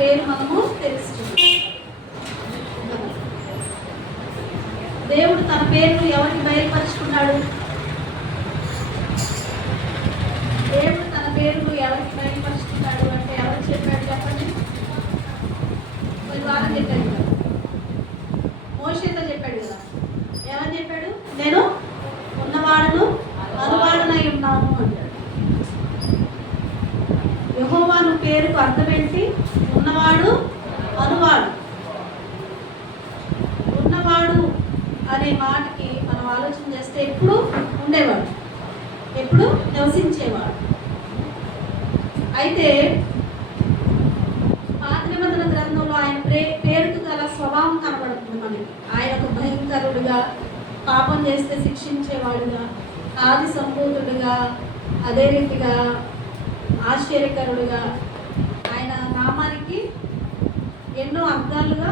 పేరు మనము తెలుసుకుంటాం. దేవుడు తన పేరును ఎవరికి బయలుపరుచుకున్నాడు? దేవుడు తన పేరును ఎవరికి బయలుపరుచుకున్నాడు అంటే ఎవరు చెప్పాడు చెప్పండి? కొన్ని వారం చెప్పాడు కదా, మోషేతో చెప్పాడు కదా. ఏమని చెప్పాడు? నేను ఉన్నవాడును అనువాడునై ఉన్నాను అంటాడు. యెహోవాను పేరుకు అర్థం ఏంటి? ఉన్నవాడు అనువాడు. ఉన్నవాడు అనే మాటకి మనం ఆలోచన చేస్తే ఎప్పుడు ఉండేవాడు, ఎప్పుడు నివసించేవాడు. అయితే పాత నిబంధన గ్రంథంలో ఆయన పేరుకు గల స్వభావం కనబడుతుంది మనకి. ఆయన ఒక భయంకరుడుగా, పాపం చేస్తే శిక్షించేవాడుగా, ఆది సంభూతుడుగా, అదే రీతిగా ఆశ్చర్యకరుడుగా, ఆయన నామానికి ఎన్నో అర్థాలుగా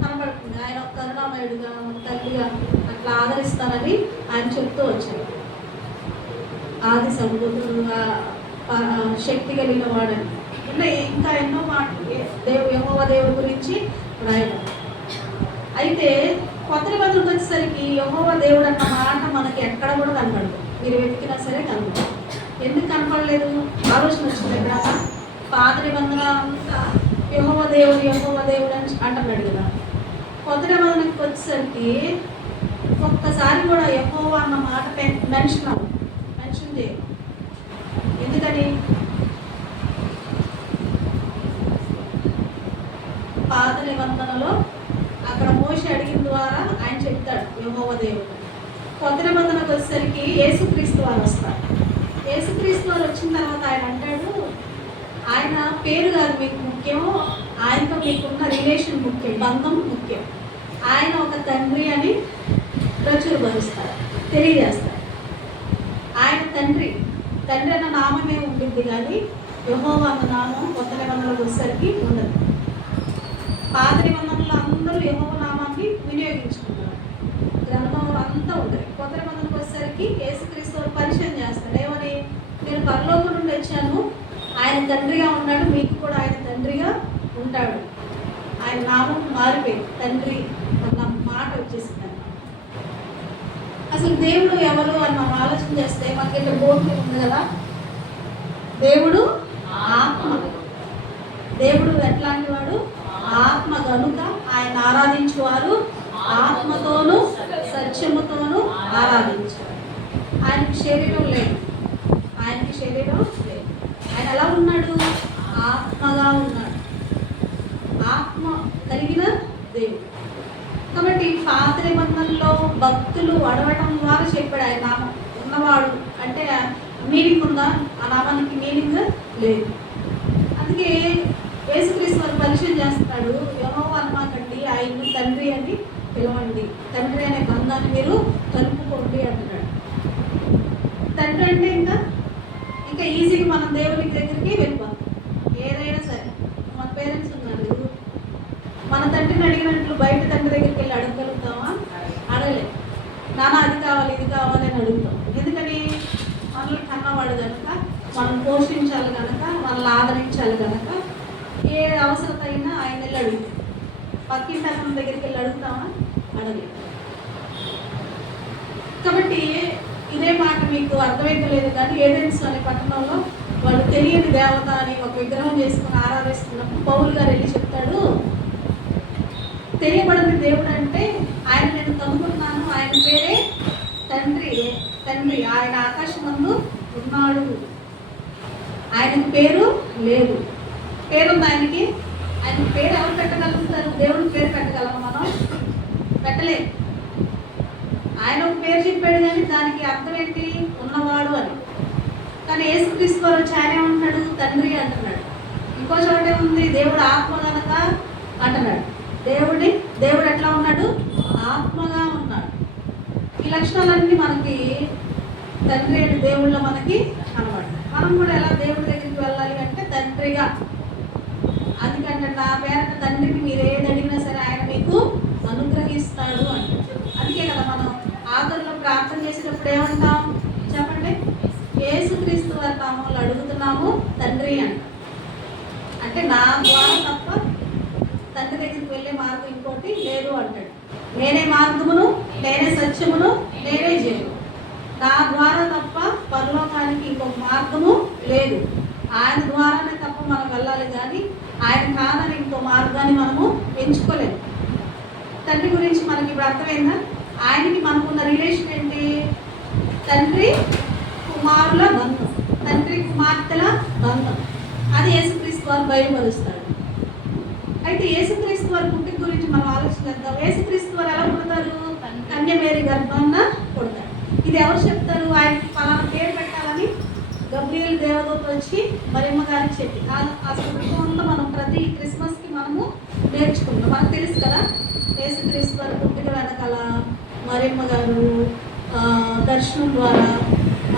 కనబడుతుంది. ఆయన ఒక కరుణామయుడుగా, ఒక తల్లిగా అట్లా ఆదరిస్తానని ఆయన చెప్తూ వచ్చాడు. ఆది సంభూతుడుగా, శక్తి కలిగిన వాడని ఇలా ఇంకా ఎన్నో మాటలు యెహోవా దేవుడి గురించి రాయడం. అయితే కొత్త నిబంధనకు వచ్చేసరికి యెహోవా దేవుడు అన్న మాట మనకి ఎక్కడ కూడా కనపడదు. మీరు వెతికినా సరే కనపడదు. ఎందుకు కనపడలేదు? ఆలోచన వచ్చింది కదా. పాత నిబంధన అంతా యెహోవా దేవుడు అని అంటున్నాడు కదా. కొత్త నిబంధనకు వచ్చేసరికి ఒక్కసారి కూడా యెహోవా అన్న మాట మెన్షన్ చేయదు. ఎందుకని? పాత నిబంధనలో అక్కడ మోషే అడిగిన ద్వారా ఆయన చెప్తాడు యెహోవా దేవుడు. కొత్త నిబంధనకు వచ్చేసరికి యేసుక్రీస్తు వారు వస్తారు. యేసుక్రీస్తు వారు వచ్చిన తర్వాత ఆయన అంటాడు, ఆయన పేరు కాదు మీకు ముఖ్యం, ఆయనతో మీకున్న రిలేషన్ ముఖ్యం, బంధం ముఖ్యం. ఆయన ఒక తండ్రి అని ప్రచురపరుస్తారు, తెలియజేస్తారు. ఆయన తండ్రి అన్న నామమే ఉంటుంది కానీ యెహోవా అన్న నామం కొత్త నిబంధనలకు వచ్చేసరికి ఉండదు. పాత నిబంధనలు అందరూ యెహోవా నామాన్ని వినియోగించుకుంటారు, గ్రంథంలో అంతా ఉంటుంది. కొత్త నిబంధనకు వచ్చేసరికి యేసుక్రీస్తు పరిచయం చేస్తాడు. ఏమని? నేను పరలోకం నుండి వచ్చాను, ఆయన తండ్రిగా ఉన్నాడు, మీకు కూడా ఆయన తండ్రిగా ఉంటాడు. ఆయన నామం మారిపోయింది, తండ్రి అన్న మాట వచ్చేసింది. అసలు దేవుడు ఎవరు అని మనం ఆలోచన చేస్తే మనకి ఇట్లా బోర్డు ఉంది కదా. దేవుడు ఆత్మ. దేవుడు ఎట్లాంటి వాడు? ఆత్మ కనుక ఆయన ఆరాధించేవారు ఆత్మతోనూ సత్యముతోనూ ఆరాధించారు. ఆయనకి శరీరం లేదు, ఆయన ఎలా ఉన్నాడు? ఆత్మగా ఉన్నాడు, ఆత్మ కలిగిన దేవుడు. కాబట్టి పాత నిబంధనలో భక్తులు అడవటం ద్వారా చెప్పాడు ఆయన నామం ఉన్నవాడు అంటే మీనింగ్ ఉందా? ఆ నామానికి మీనింగ్ లేదు. అందుకే యేసుక్రీస్తు వారు పరిచయం చేస్తున్నాడు, యెహోవా అనమాకండి, ఆయన్ని తండ్రి అని పిలవండి, తండ్రి అనే బంధాన్ని మీరు కలుపుకోండి అంటున్నాడు. తండ్రి అంటే ఇంకా ఈజీగా మనం దేవుని దగ్గరికి వెళ్ళిపోతాం. ఏదైనా సరే మన పేరెంట్స్ ఉన్నారు, మన తండ్రిని అడిగినట్లు బయట తండ్రి దగ్గరికి వెళ్ళి అడగగలుగుతామా? అడగలేదు. నాన్న అది కావాలి ఇది కావాలి అని అడుగుతాం. ఎందుకని? మనల్ని కన్నవాడు కనుక, మనం పోషించాలి కనుక, మనల్ని ఆదరించాలి కనుక ఏ అవసరత అయినా ఆయన వెళ్ళి అడుగుతాం. పక్కింటి అతని దగ్గరికి వెళ్ళి అడుగుతామా? అడగలేదు. కాబట్టి ఇదే మాట మీకు అర్థమైతలేదు కానీ ఏథెన్స్ అనే పట్టణంలో వాళ్ళు తెలియని దేవత అని ఒక విగ్రహం చేసుకుని ఆరాధిస్తున్నప్పుడు పౌలు గారు వెళ్ళి చెప్తాడు, తెలియబడిన దేవుడు అంటే ఆయన నేను కనుగొన్నాను, ఆయన పేరే తండ్రి, ఆయన ఆకాశమందు ఉన్నాడు, ఆయనకు పేరు లేదు. పేరుంది ఆయనకి పేరు ఎవరు పెట్టగలుగుతారు? దేవుడికి పేరు పెట్టగలము మనం? పెట్టలేదు. ఆయన ఒక పేరు చెప్పాడు కానీ దానికి అర్థం ఏంటి? ఉన్నవాడు అని. కానీ యేసుక్రీస్తు వారు చాలా ఏమంటున్నాడు? తండ్రి అంటున్నాడు. ఇంకో చోటే ఉంది దేవుడు ఆత్మ కనుక అంటున్నాడు. దేవుడు ఎట్లా ఉన్నాడు? ఆత్మగా ఉన్నాడు. ఈ లక్షణాలన్నీ మనకి తండ్రి అని దేవుళ్ళ మనకి కనబడతాయి. మనం కూడా ఎలా దేవుడి దగ్గరికి వెళ్ళాలి అంటే తండ్రిగా. అందుకంటే నా పేరట తండ్రికి మీరు ఏది అడిగినా సరే ఆయన మీకు అనుగ్రహిస్తాడు అంటే. అందుకే కదా మనం ఆఖరిలో ప్రార్థన చేసేటప్పుడు ఏమంటాం చెప్పండి? యేసుక్రీస్తు వారి నామంలో అడుగుతున్నాము తండ్రి అంటే నా ద్వారా కాబట్టి లేదు అంటాడు. నేనే మార్గమును, నేనే సత్యమును, నేనే జీవము. నా ద్వారా తప్ప పరలోకానికి ఇంకొక మార్గము లేదు. ఆయన ద్వారానే తప్ప మనం వెళ్ళాలి, కానీ ఆయన కాదని ఇంకో మార్గాన్ని మనము ఎంచుకోలేము. తండ్రి గురించి మనకి ఇప్పుడు అర్థమైందా? ఆయనకి మనకున్న రిలేషన్ ఏంటి? తండ్రి కుమారుల బంధం, తండ్రి కుమార్తెల బంధం. అది యేసుక్రీస్తు వారు బయలుపరుస్తాడు. అయితే యేసుక్రీస్తు వారి పుట్టిక గురించి మనం ఆలోచిద్దాం. యేసుక్రీస్తు వారు ఎలా పుడతారు? కన్యమేరీ గర్భాన పుడతారు. ఇది ఎవరు చెప్తారు? ఆయనకి ఫలానా పేరు పెట్టాలని గబ్రియల్ దేవదూత వచ్చి మరియమ్మ గారికి చెప్పి ఆ సందర్భం అంతా మనం ప్రతి క్రిస్మస్కి మనము నేర్చుకుంటాం. మనకు తెలుసు కదా, యేసుక్రీస్తు వారి పుట్టిక వెనకాల మరియమ్మ గారు దర్శనం ద్వారా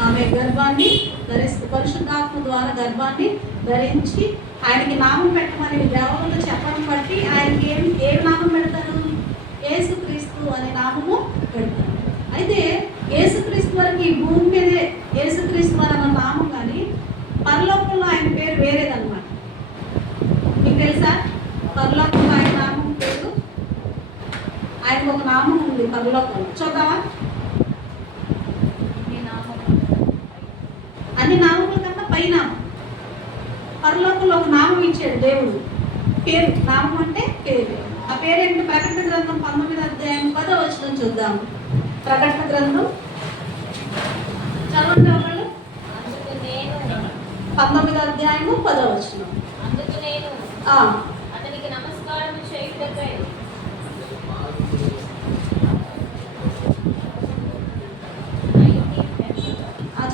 ఆమె గర్భాన్ని ధరిస్తూ పరిశుద్ధాత్మ ద్వారా గర్భాన్ని ధరించి ఆయనకి నామం పెట్టమని దేవతలు చెప్పడం బట్టి ఆయనకి ఏ నామం పెడతారు? యేసుక్రీస్తు అనే నామము పెడతారు. అయితే యేసుక్రీస్తు వారికి ఈ భూమి మీదే యేసుక్రీస్తు వారు అన్న నామం, కానీ పరలోకంలో ఆయన పేరు వేరేదన్నమాట. మీకు తెలుసా? పరలోకంలో ఆయన నామం పేరు, ఆయనకు ఒక నామం ఉంది పరలోకంలో. చూద్దామా? అన్ని నామముల కన్నా పై నామం. పరలోకంలో ఒక నామం ఇచ్చాడు దేవుడు, పేరు. నామం అంటే పేరు. ఆ పేరేంటి? ప్రకటన గ్రంథం 19వ అధ్యాయం 10వ వచనం చూద్దాం. ప్రకటన గ్రంథం చదవండి ఒకళ్ళు. 19వ అధ్యాయము 10వ వచనం. అందుకు నేను అతనికి నమస్కారం చేయుటకై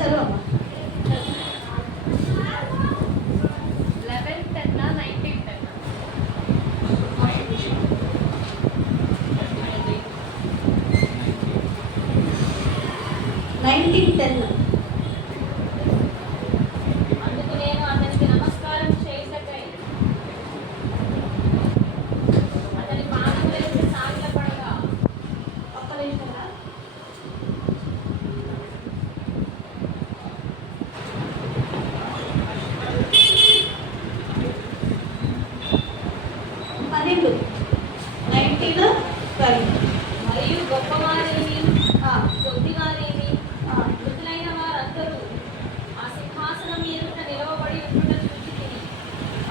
చదవమ్మా. 1910. అందుకు నేను అతనికి నమస్కారం చేయుటకై అతని పాదములెత్తి సాగిలపడగా. ఒక్క నిమిషంగా. మరియు గొప్పవారేమి కొద్దివారేమి మృతులైన వారందరూ ఆ సింహాసనం ఎదుట నిలవబడి ఉండుట చూచి తిని,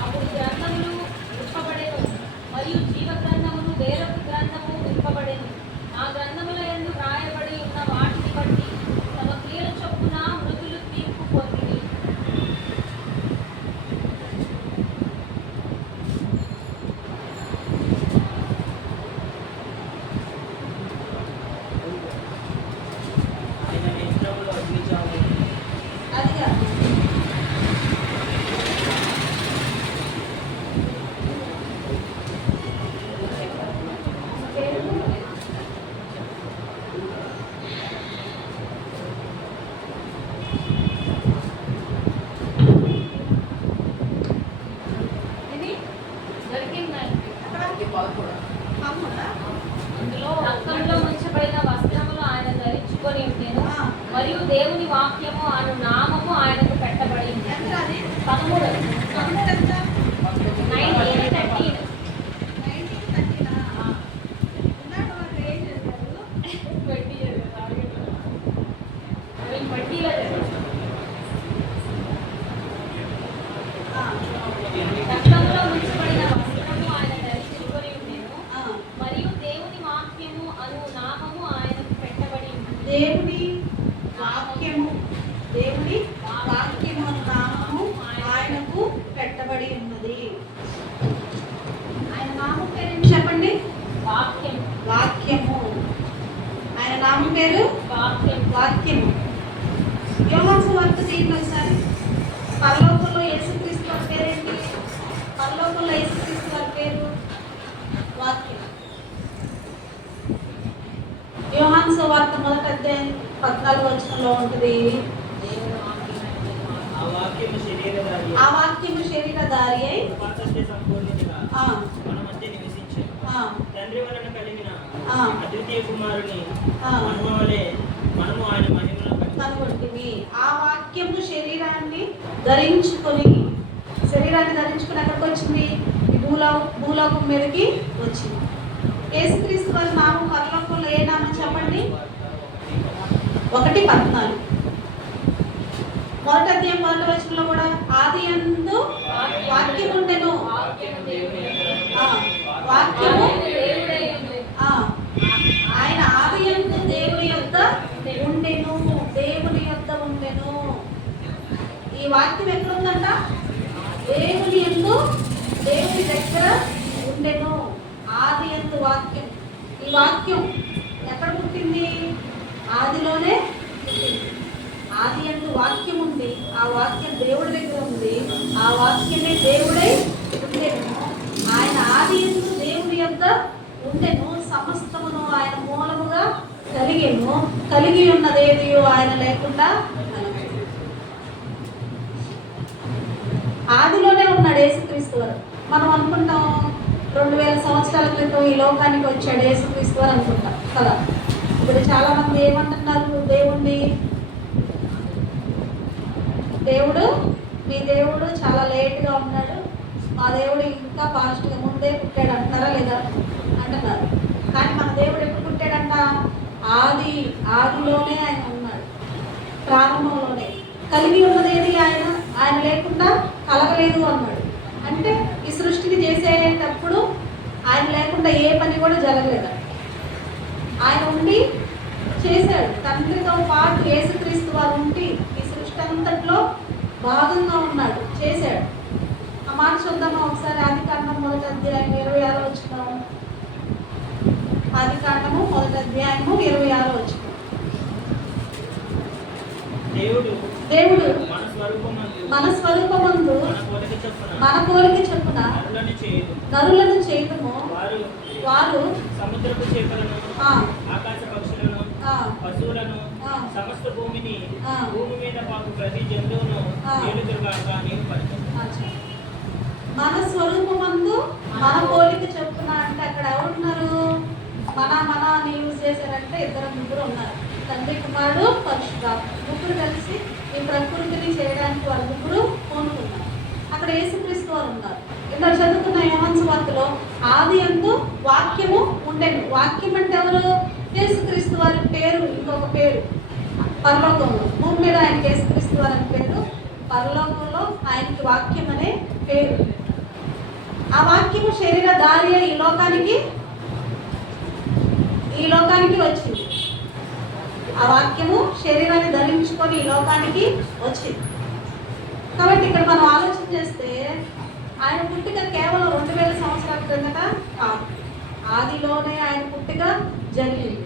అప్పుడు గ్రంథములు విప్పబడెను, మరియు జీవ గ్రంథములు వేరొక గ్రంథము విప్పబడెను. ఆ గ్రంథముల యందు వ్రాయబడి ఉన్న వాటిని బట్టి తమ క్రియల చొప్పున మృతులు తీర్పు పొందిరి. అందులో రక్తంలో ముంచబడిన వస్త్రములు ఆయన ధరించుకొని ఉండెను, మరియు దేవుని వాక్యము అను నామము ఆయనకు పెట్టబడింది. 1913. రక్తంలో ముంచబడిన వస్త్రము ఆయన ధరించుకొని ఉండెను, మరియు దేవుని వాక్యము అను నామము ఆయనకు పెట్టబడింది. దేవుని వాక్యము అను నామము ఆయనకు పెట్టబడి ఉన్నది. ఆయన నామం పేరు చెప్పండి. వాక్యము. ఆయన నామం పేరు వాక్యము. యోహాను సువార్త తీయండి ఒకసారి. పరలోకంలో యేసుక్రీస్తు వారి పేరేంటి? పరలోకంలో యేసుక్రీస్తు వారి పేరు వాక్యం. యోహాను సువార్త 1వ అధ్యాయం 14వ వచనంలో ఉంటుంది. ఆ వాక్యము శరీరధారి అయి తండ్రి వలన కలిగిన అద్వితీయ కుమారుని అనుభవలే మనము ఆయన మహిమలో కనుగొంటిమి. ఆ వాక్యము శరీరాన్ని ధరించుకొని ఎక్కడికి వచ్చింది? భూలోకం మీదకి వచ్చింది. యేసుక్రీస్తు వారి నామం పరలోకంలో ఏ నామం చెప్పండి? 1:14 మొదటి అధ్యాయం 1వ వచనంలో కూడా ఆది యందు వాక్యం ఉండెను. వాక్యము ఆయన ఆది యందు దేవుని యొద్ద ఉండెను. దేవుని యొద్ద ఉండెను. ఈ వాక్యం ఎక్కడుందంట? దేవుని యందు, దేవుని దగ్గర ఉండెను. ఆది యందు వాక్యం. ఈ వాక్యం ఎక్కడ పుట్టింది? ఆదిలోనే పుట్టింది. ఆది యందు వాక్యం ఉంది. ఆ వాక్యం దేవుడి దగ్గర ఉంది. ఆ వాక్యమే దేవుడై ఉండెను. ఆయన ఆది యందు దేవుని యొద్ద ఉండెను. సమస్తమును ఆయన మూలముగా కలిగెను. కలిగి ఉన్నదేది ఆయన లేకుండా కలగలేదు. ఆదిలోనే ఉన్నాడు యేసుక్రీస్తు వారు. మనం అనుకుంటాం 2000 సంవత్సరాల క్రితం ఈ లోకానికి వచ్చాడు యేసుక్రీస్తు వారు అనుకుంటాం కదా. ఇప్పుడు చాలా మంది ఏమంటున్నారు? దేవుడు మీ దేవుడు చాలా లేట్గా ఉన్నాడు, మా దేవుడు ఇంకా ఫాస్ట్గా ముందే పుట్టాడు అంటున్నారా లేదా? అంటున్నారు. కానీ మన దేవుడు ఎప్పుడు పుట్టాడంట? ఆదిలోనే ఆయన ఉన్నాడు. ప్రారంభంలోనే కలిగి ఉన్నది ఏది ఆయన లేకుండా కలగలేదు అన్నాడు. అంటే ఈ సృష్టిని చేసేటప్పుడు ఆయన లేకుండా ఏ పని కూడా జరగలేదు. ఆయన ఉండి చేశాడు. తండ్రితో పాటు యేసుక్రీస్తు వారు ఉండి ఈ సృష్టి అంతట్లో భాగంగా ఉన్నాడు, చేశాడు. ఆ మాట చూద్దామా ఒకసారి? ఆదికాండం 1వ అధ్యాయం 26వ వచనం. ఆదికాండము 1వ అధ్యాయము 26వ వచనం. దేవుడు మన స్వరూపమందు మన పోలిక చొప్పున నరులను చేయుదుము. వారు సముద్రపు చేపలను, ఆకాశ పక్షులను, పశువులను, సమస్త భూమిని, భూమి మీద పాకు ప్రతి జంతువును ఏలుదురుగాక నీవు పరిచయం. మన స్వరూపమందు మన పోలిక చొప్పున అంటే అక్కడ ఎవరున్నారు? మన యూజ్ చేశారంటే 2-3 ఉన్నారు. తండ్రి, కుమారుడు, పరిశుద్ధాత్మ. ముగ్గురు కలిసి ఈ ప్రకృతిని చేయడానికి వాళ్ళు ముగ్గురు పూనుకున్నారు. అక్కడ యేసుక్రీస్తు వారు ఉన్నారు. ఇక్కడ చదువుకున్న యోహాను సువార్తలో ఆది యందు వాక్యము ఉండెను. వాక్యం అంటే ఎవరు? యేసుక్రీస్తు వారి పేరు. ఇంకొక పేరు పరలోకంలో. భూమి మీద ఆయనకి యేసుక్రీస్తు వారి అని పేరు, పరలోకంలో ఆయనకి వాక్యం అనే పేరు. ఆ వాక్యము శరీరధారి ఈ లోకానికి వచ్చింది. ఆ వాక్యము శరీరాన్ని ధరించుకొని ఈ లోకానికి వచ్చింది. కాబట్టి ఇక్కడ మనం ఆలోచన చేస్తే ఆయన పుట్టిక కేవలం 2000 సంవత్సరాల క్రిందట కాదు. ఆదిలోనే ఆయన పుట్టిక జరిగింది.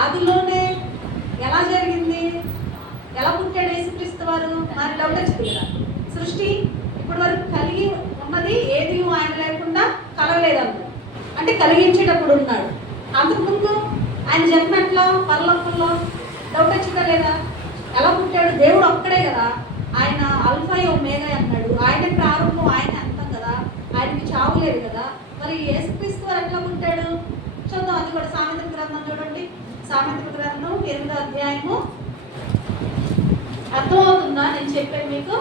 ఆదిలోనే ఎలా జరిగింది? ఎలా పుట్టాడు యేసుక్రీస్తు వారు? మరి డౌట్ వచ్చింది కదా. సృష్టి ఇప్పటి వరకు కలిగి ఉన్నది ఏది ఆయన లేకుండా కలగలేదన్నాడు. అంటే కలిగించేటప్పుడు ఉన్నాడు. అంతకుముందు ఆయన చెప్పినట్లు పరలోకంలో డౌట్ వచ్చిందా లేదా? ఎలా పుట్టాడు? దేవుడు ఒక్కడే కదా. ఆయన అల్ఫా ఒమేగా అన్నాడు. ఆయన ప్రారంభం, ఆయన అంతం కదా. ఆయనకి చావు లేదు కదా. మరి యేసుక్రీస్తు వారు ఎట్లా పుట్టాడు? చూద్దాం. అది కూడా సామెతల గ్రంథం చూడండి. సామెతల గ్రంథం 8వ అధ్యాయము. అర్థమవుతుందా నేను చెప్పేది మీకు?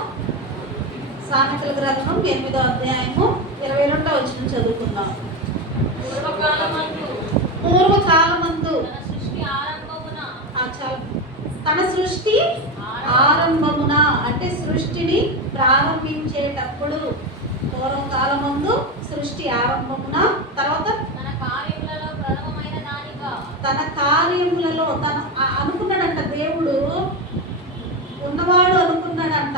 సామెతల గ్రంథం 8వ అధ్యాయము 22వ వచనం చదువుకుందాం. పూర్వకాలమందు తన సృష్టి ఆరంభమున అంటే సృష్టిని ప్రారంభించేటప్పుడు, పూర్వకాలమందు సృష్టి ఆరంభమున, తర్వాత తన కార్యములలో తన అనుకున్నాడంట. దేవుడు ఉన్నవాడు అనుకున్నాడంట.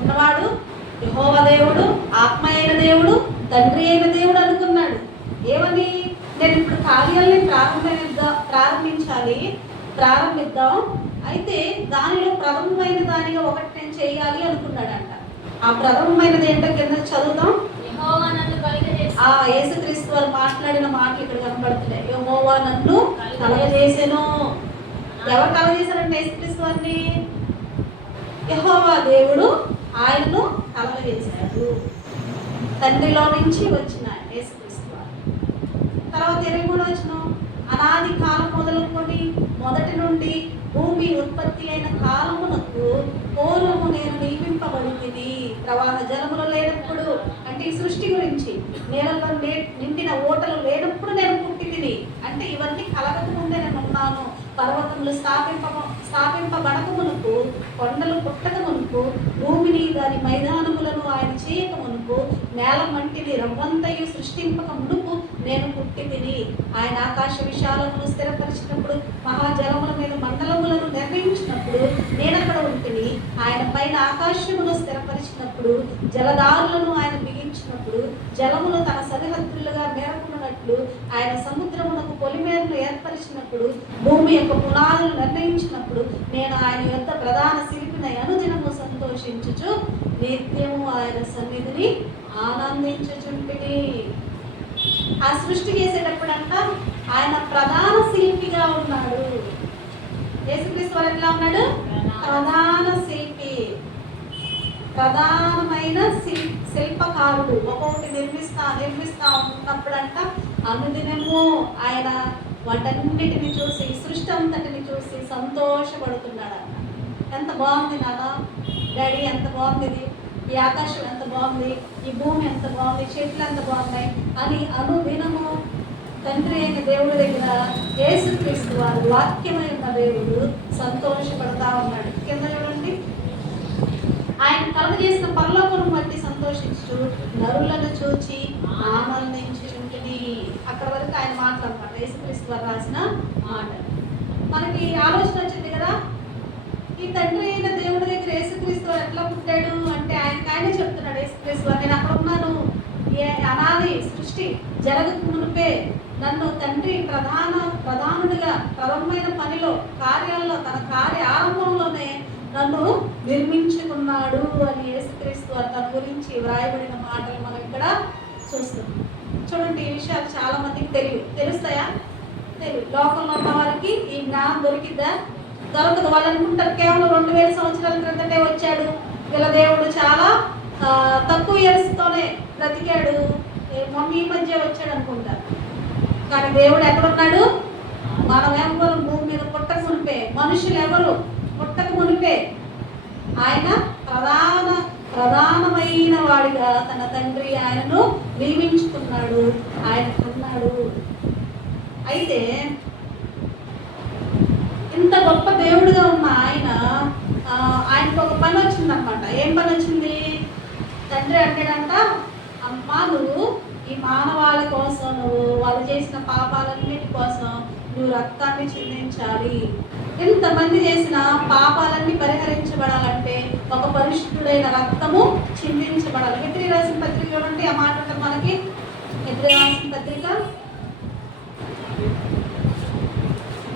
ఉన్నవాడు యెహోవా దేవుడు, ఆత్మ అయిన దేవుడు, తండ్రి అయిన దేవుడు అనుకున్నాడు. ఏమని? నేను ఇప్పుడు కార్యాలని ప్రారంభిద్దాం. అయితే దానిలో ప్రథమమైన దానిగా ఒకటి నేను చేయాలి అనుకున్నాడంట. ఆ ప్రథమమైనది ఏంటో కింద చదువుదాం. యేసుక్రీస్తు వారు మాట్లాడిన మాటలు ఇక్కడ కనబడుతున్నాయి. యెహోవా నన్ను కలగజేసెను. ఎవరు కలగజేశారంటే యేసుక్రీస్తు వారిని? యెహోవా దేవుడు ఆయనను కలగజేశాడు. తండ్రిలో నుంచి వచ్చిన యేసుక్రీస్తు వారు. తర్వాత 23వ వచనం. అనాది కాలం మొదలుకొని మొదటి నుండి భూమి ఉత్పత్తి అయిన కాలమునకు పూర్వము నేను నియమింపబడింది. ప్రవాహ జలములు లేనప్పుడు అంటే ఈ సృష్టి గురించి, నేలలో నిండిన ఓటలు లేనప్పుడు నేను పుట్టి పర్వతములు స్థాపింపబడక మునుపు, కొండలు పుట్టక మునుపు, భూమిని దాని మైదానములను ఆయన చేయక మునుపు, నేల మంటిని రవ్వంతయు సృష్టింపక మునుపు నేను పుట్టి తిని. ఆయన ఆకాశ విశాలమును స్థిరపరిచినప్పుడు, మహాజలముల మీద మండలములను నిర్ణయించినప్పుడు నేను అక్కడ ఉంటిని. ఆయన పైన ఆకాశమును స్థిరపరిచినప్పుడు, జలధారులను ఆయన బిగించినప్పుడు, జలములు తన సరిహద్దులుగా మేరకున్నట్లు ఆయన సముద్రమునకు పొలిమేరను ఏర్పరిచినప్పుడు, భూమి యొక్క పునాదులు నిర్ణయించినప్పుడు నేను ఆయన యొక్క ప్రధాన శిల్పిని అనుదినము సంతోషించుచు నిత్యము ఆయన సన్నిధిని ఆనందించుచుంటిని. ఆ సృష్టి చేసేటప్పుడంట ఆయన ప్రధాన శిల్పిగా ఉన్నాడు. యేసుక్రీస్తు వారు ఎట్లా ఉన్నాడు? ప్రధాన శిల్పి, ప్రధానమైన శిల్పకారుడు. ఒక్కొక్కటి నిర్మిస్తా ఉన్నప్పుడంట అనుదినము ఆయన వాటన్నిటిని చూసి, సృష్టి అంతటిని చూసి సంతోషపడుతున్నాడంట. ఎంత బాగుంది నాన్న, డాడీ ఎంత బాగుంది ఇది, ఈ ఆకాశం ఎంత బాగుంది, ఈ భూమి ఎంత బాగుంది, చెట్లు ఎంత బాగున్నాయి అని అనుదినము తండ్రి అయిన దేవుడి దగ్గర యేసుక్రీస్తు వారు వాక్యమైన దేవుడు సంతోషపడతా ఉన్నాడు. కింద చూడండి, ఆయన కలుగజేసిన పరలోకమును బట్టి సంతోషించు, నరులను చూచి ఆనందించుచుంటిని. అక్కడ వరకు ఆయన మాట్లాడమాట, యేసుక్రీస్తు వారు రాసిన మాట. మనకి ఆలోచన వచ్చింది కదా, ఈ తండ్రి అయిన దేవుడి దగ్గర యేసుక్రీస్తు వారు ఎట్లా పుట్టాడు అంటే ఆయనే చెప్తున్నాడు. యేసుక్రీస్తు వారు, నేను అక్కడ ఉన్నాను, అనాది సృష్టి జరగక మునిపే నన్ను తండ్రి ప్రధానుడిగా ప్రథమమైన పనిలో కార్యాల్లో తన కార్య ఆరంభంలోనే నన్ను నిర్మించుకున్నాడు అని యేసుక్రీస్తు తన గురించి వ్రాయబడిన మాటలు మనం ఇక్కడ చూస్తున్నాం. చూడండి, ఈ విషయాలు చాలా మందికి తెలుస్తాయా? తెలియదు. లోకంలో ఉన్న వారికి ఈ జ్ఞానం దొరికిద్దా? దొరకదు. వాళ్ళు అనుకుంటారు కేవలం 2000 సంవత్సరాల క్రితమే వచ్చాడు, వీళ్ళ దేవుడు చాలా తక్కువ ఇయర్స్తోనే బ్రతికాడు, మొన్న ఈ మధ్య వచ్చాడు అనుకుంటారు. కానీ దేవుడు ఎక్కడున్నాడు? మనం ఎవరు భూమి మీద పుట్టక మునిపే, మనుషులు ఎవరు పుట్టక మునిపే ఆయన ప్రధానమైన వాడిగా తన తండ్రి ఆయనను నియమించుకున్నాడు, ఆయనకున్నాడు. అయితే ఇంత గొప్ప దేవుడిగా ఉన్న ఆయనకు ఒక పని వచ్చిందనమాట. ఏం పని వచ్చింది? తండ్రి అంటాడంట, అమ్మా నువ్వు ఈ మానవాళి కోసం, నువ్వు వాళ్ళు చేసిన పాపాలన్నిటి కోసం నువ్వు రక్తాన్ని చిందించాలి. ఎంతమంది చేసిన పాపాలన్నీ పరిహరించబడాలంటే ఒక పరిశుద్ధుడైన రక్తము చిందించబడాలి. హెబ్రీ రాసిన పత్రిక చూడండి, ఆ మాట ఉంటుంది మనకి. హెబ్రీ రాసిన పత్రిక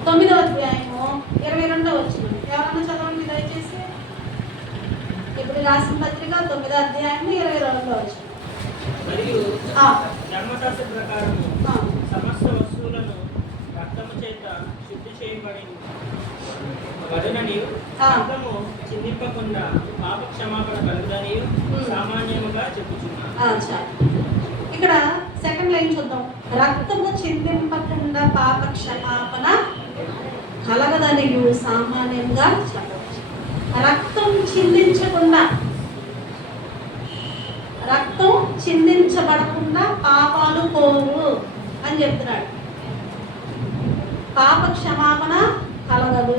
9వ అధ్యాయము 22వ వచనం. ఎవరన్నా చదవండి దయచేసి. హెబ్రీ రాసిన పత్రిక 9వ అధ్యాయము 22వ వచనం. మరియు ధర్మశాస్త్ర ప్రకారం సమస్త వస్తువులను రక్తము చేత శుద్ధి చేయబడి వదనని, రక్తము చిందింపకుండా పాప క్షమాపణ కలుగుదని సామాన్యముగా చెప్పుచున్నాను. ఇక్కడ సెకండ్ లైన్ చూద్దాం. రక్తము చిందింపకుండా పాప క్షమాపణ కలగదని సామాన్యంగా చెప్పవచ్చు. రక్తం చిందించకుండా, రక్తం చిందించబడకుండా పాపాలు పోవు అని చెప్తున్నాడు. పాప క్షమాపణ కలగదు.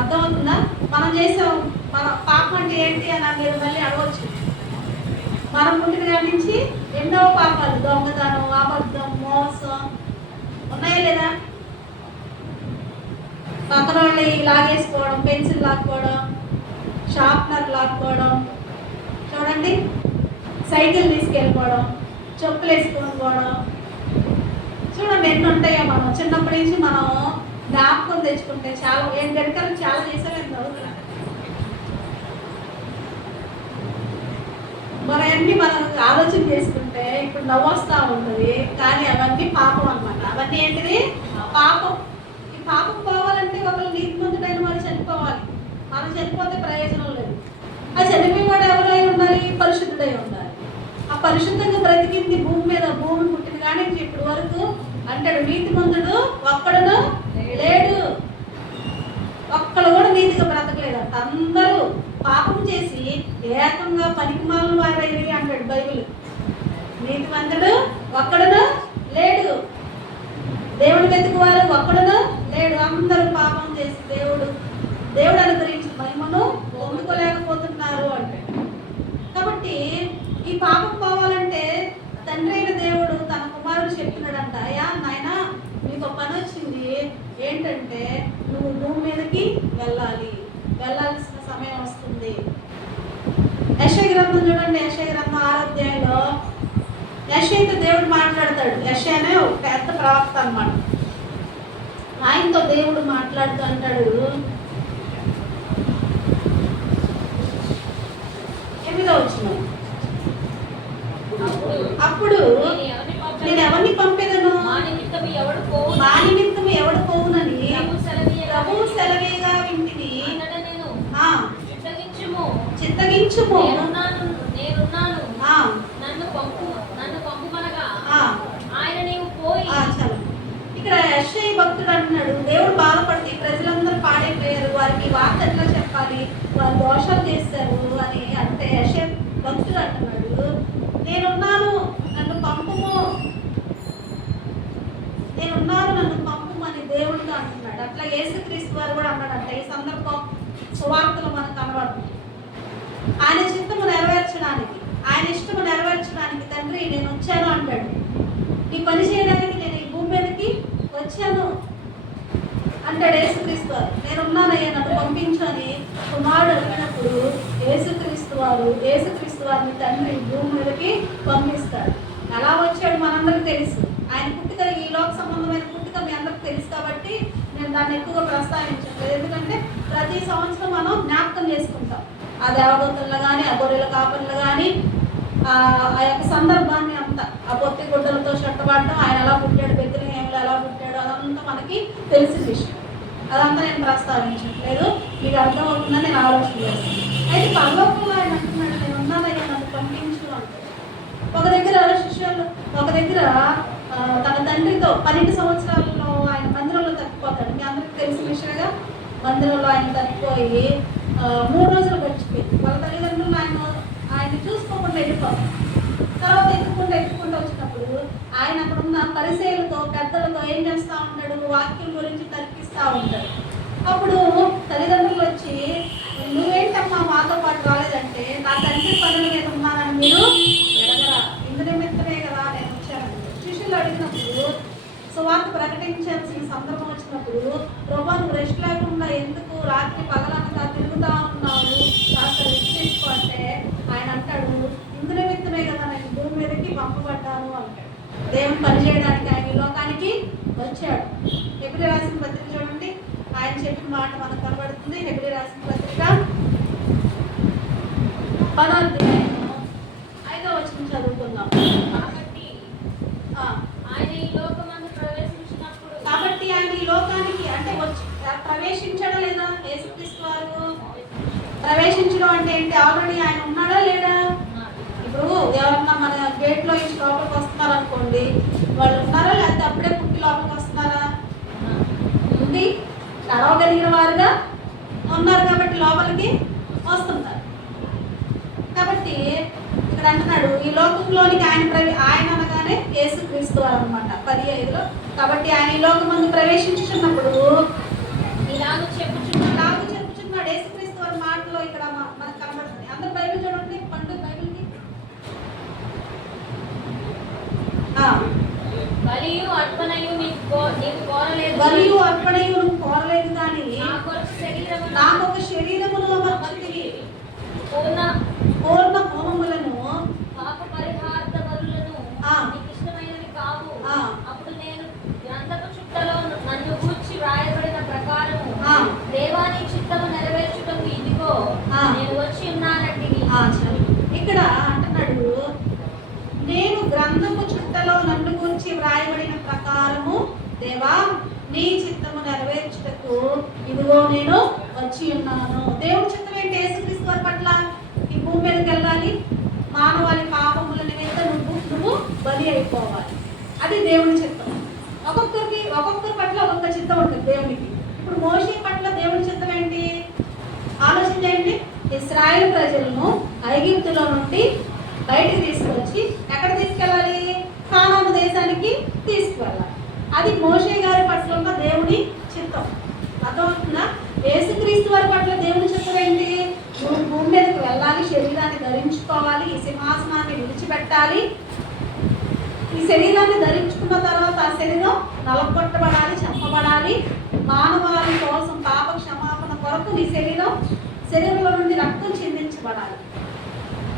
అర్థమవుతుందా? మనం చేసాం, మన పాపం అంటే ఏంటి అని మీరు మళ్ళీ అడగవచ్చు. మనం పుట్టిన కాడి నుంచి ఎన్నో పాపాలు, దొంగతనం, అబద్ధం, మోసం ఉన్నాయా లేదా? పక్కన వాళ్ళు లాగేసుకోవడం, పెన్సిల్ లాక్కోవడం, షార్ప్నర్ లాక్కోవడం, చూడండి సైకిల్ తీసుకెళ్ళిపోవడం, చెప్పులు వేసుకొని పోవడం, చూడండి ఎన్ని ఉంటాయో. మనం చిన్నప్పటి నుంచి మనం జ్ఞాపకం తెచ్చుకుంటే చాలా ఏం గడికలు చాలా చేసామేంటి అవుతున్నా. మనవన్నీ మనం ఆలోచన చేసుకుంటే ఇప్పుడు నవ్వొస్తూ ఉంటుంది, కానీ అవన్నీ పాపం అన్నమాట. అవన్నీ ఏంటిది? పాపం. ఈ పాపం పోవాలంటే ఒకళ్ళు నీతిమంతుడైన వారు చనిపోవాలి. మనం చనిపోతే ప్రయోజనం లేదు. ఆ చనిపోయేవాడు ఎవరై ఉండాలి? పరిశుద్ధుడై ఉండాలి. ఆ పరిశుద్ధంగా బ్రతికింది భూమి మీద, భూమి పుట్టింది కానీ ఇప్పటి వరకు అంటాడు నీతిమంతుడు ఒక్కడును లేడు. ఒక్కడు కూడా నీతిగా బ్రతకలేదు. అందరూ పాపం చేసి ఏకంగా పనికిమాలిన వారైంది అంటాడు బైబిల్. నీతిమంతుడు ఒక్కడును లేడు, దేవుడు వెతుకువారు ఒక్కడును లేడు. నేడు అందరూ పాపం చేసి దేవుడు అనుగ్రహించిన మహిమను పొందుకోలేకపోతున్నారు అంటే. కాబట్టి ఈ పాపం పోవాలంటే తండ్రి అయిన దేవుడు తన కుమారుడు చెప్పినాడంట, అయ్యా నాయన నీకు పని వచ్చింది ఏంటంటే నువ్వు భూమి మీదకి వెళ్ళాల్సిన సమయం వస్తుంది. యెషయా గ్రంథం చూడండి, యెషయా గ్రంథం 6వ అధ్యాయంలో యెషయాతో దేవుడు మాట్లాడతాడు. యెషయా అనే ఒక పెద్ద ప్రవక్త అన్నమాట. ఆయనతో దేవుడు మాట్లాడుతూ అంటాడు, 8వ వచనం, అప్పుడు నేను ఎవరిని పంపెదను, మా నిమిత్తము ఎవడు పోవునని ప్రభువు సెలవేగా వింటిని, నేను చిత్తగించుము నేనున్నాను నన్ను పంపుమనగా ఆయన నీవు పోయి. చాలు. ఇక్కడ యెషయా భక్తుడు అంటున్నాడు, దేవుడు బాధపడితే ప్రజలందరూ పాడైపోయారు, వారికి వార్త ఎట్లా చెప్పాలి, వారు దోషాలు చేశారు అని అంటే యెషయా భక్తుడు అంటున్నాడు, నేనున్నాను నన్ను పంపుమని దేవుడితో అంటున్నాడు. అట్లా యేసుక్రీస్తు వారు కూడా అన్నాడంట. ఈ సందర్భం సువార్తలో మనకు కనబడుతుంది. ఆయన చిత్తము నెరవేర్చడానికి, ఆయన ఇష్టము నెరవేర్చడానికి తండ్రి నేను వచ్చాను అంటాడు. నీ పని చేయడానికి నేను ఈ భూమి మీదకి వచ్చాను అంటాడు యేసుక్రీస్తు వారు. నేనున్నానయ్యా నన్ను పంపించు అని కుమారుడు అడిగినప్పుడు యేసుక్రీస్తు వారిని తండ్రి భూమి మీదకి పంపిస్తాడు. ఎలా వచ్చాడు మనందరికీ తెలుసు. ఆయన పుట్టుక ఈ లోక సంబంధమైన పుట్టుక మీ అందరికి తెలుసు కాబట్టి నేను దాన్ని ఎక్కువగా ప్రస్తావించట్లేదు. ఎందుకంటే ప్రతి సంవత్సరం మనం జ్ఞాపకం చేసుకుంటాం. ఆ దేవదూతల్లో కానీ, ఆ గొర్రెల కాపర్లు కానీ, ఆ యొక్క సందర్భాన్ని అంతా, ఆ పొత్తి గుడ్డలతో చుట్టబడడం, ఆయన ఎలా పుట్టాడు, బెత్లెహేములో ఎలా పుట్టాడు, అదంతా మనకి తెలిసిన విషయం. అదంతా నేను ప్రస్తావించట్లేదు, మీకు అర్థమవుతుందని నేను ఆలోచన చేస్తాను. అయితే పరలోకంలో ఆయన అంటున్నాడు, నేను ఉన్నానయ్యా నన్ను పంపించు అంటాడు. ఒక దగ్గర శిష్యులు తన తండ్రితో 12 సంవత్సరాలలో ఆయన మందిరంలో తప్పిపోతాడు. మీ అందరికీ తెలిసిన విషయంగా మందిరంలో ఆయన తప్పిపోయి 3 రోజులు గడిచిపోయింది. వాళ్ళ తల్లిదండ్రులు ఆయన్ని చూసుకోకుండా వెళ్ళిపోతారు. తర్వాత ఎత్తుకుంటూ వచ్చినప్పుడు ఆయన అక్కడ ఉన్న పరిచయులతో పెద్దలతో ఏం చేస్తూ ఉంటాడు, వాక్యం గురించి తర్కిస్తూ ఉంటాడు. అప్పుడు తల్లిదండ్రులు వచ్చి, నువ్వేంటమ్మా మాతో పాటు రాలేదంటే, నా తండ్రి పనుల మీద ఉన్నానని మీరు ఎరగరా, ఇందు నిమిత్తమే కదా నేను వచ్చానండి. శిష్యులు అడిగినప్పుడు సువార్త ప్రకటించాల్సిన సందర్భం వచ్చినప్పుడు, ప్రభా నువ్వు రెస్ట్ లేకుండా ఎందుకు రాత్రి పగలనగా తిరుగుతా ఉన్నావు, కాస్త రెస్ట్ తీసుకో అంటే ఆయన అంటాడు, ఇందు నిమిత్తమే కదా నేను భూమి మీదకి పంపబడ్డాను అంటాడు. దేవుని పని చేయడానికి ఆయన ఈ లోకానికి వచ్చాడు. హెబ్రీ రాసిన పత్రిక చూడండి, ఆయన చెప్పిన మాట మనకు కనబడుతుంది. హెబ్రీ రాసిన పత్రిక 10వ అధ్యాయం 5వ వచనం చదువుకుందాం. కాబట్టి ఆయన ఈ లోకానికి అంటే ప్రవేశించడం లేదా, యేసుక్రీస్తు వారు ప్రవేశించడం అంటే ఏంటి, ఆల్రెడీ ఆయన ఉన్నాడా లేడా? ఇప్పుడు ఎవరన్నా మన గేట్లో ఇచ్చి లోపలికి వస్తున్నారు అనుకోండి, వాళ్ళు ఉన్నారా లేకపోతే అప్పుడే పుట్టి లోపలికి వస్తున్నారా? ఉంది, నడవగలిగిన వారుగా ఉన్నారు కాబట్టి లోపలికి వస్తున్నారు. కాబట్టి ఇక్కడ అంటున్నాడు, ఈ లోకంలోనికి ఆయన అనగానే యేసుక్రీస్తు వారు అనమాట 15లో. కాబట్టి ఆయన ఈ లోకం ముందు ప్రవేశించుచున్నప్పుడు ఇలాగ చెప్పుచున్నాడు. యేసుక్రీస్తు వారి మాటలో ఇక్కడ మనకు కనబడుతుంది. అందరు బైబిల్ చూడండి, పండు బైబిల్కి. బలియు అర్పణయు నువ్వు కోరలేదు కానీ నాకు ఒక శరీరమును అమర్చితివి, పూర్ణ హోమములను పాప పరిహార్థ బలులను నీకు ఇష్టమైనవి కావు. అప్పుడు నేను గ్రంథపు చుట్టలో నన్ను గూర్చి వ్రాయబడిన ప్రకారము దేవాని చిత్తము నెరవేర్చుటకు ఇదిగో నేను వచ్చి ఉన్నానండి. ఇక్కడ అంటున్నాడు, నేను గ్రంథపు చుట్టలో నన్ను గూర్చి వ్రాయబడిన ప్రకారము దేవా నీ చిత్తము నెరవేర్చుటకు ఇదిగో నేను వచ్చి ఉన్నాను. దేవుడి చిత్తం ఏంటి? యేసుక్రీస్తు వారి పట్ల ఈ భూమి మీదకి వెళ్ళాలి, మానవాళి పాపముల నిమిత్తం నువ్వు బలి అయిపోవాలి. అది దేవుని చిత్తం. ఒక్కొక్కరి పట్ల ఒక్కొక్క చిత్తం ఉంటుంది దేవునికి. ఇప్పుడు మోషే పట్ల దేవుని చిత్తం ఏంటి ఆలోచించండి. ఇశ్రాయేలు ప్రజలను ఐగుప్తులో నుండి బయటికి తీసుకొచ్చి ఎక్కడ తీసుకెళ్ళాలి? కానాను దేశానికి తీసుకువెళ్ళాలి. అది మోషే గారి పట్ల ఉన్న దేవుని చిత్తం. అర్థమవుతుందా? యేసుక్రీస్తు వారి పట్ల దేవుని చిత్తం ఏంటి? నువ్వు భూమి మీదకి వెళ్ళాలి, శరీరాన్ని ధరించుకోవాలి, ఈ సింహాసనాన్ని విడిచిపెట్టాలి. ఈ శరీరాన్ని ధరించుకున్న తర్వాత ఆ శరీరం నలగొట్టబడాలి, చంపబడాలి. మానవాళి కోసం పాప క్షమాపణ కొరకు నీ శరీరంలో నుండి రక్తం చిందించబడాలి.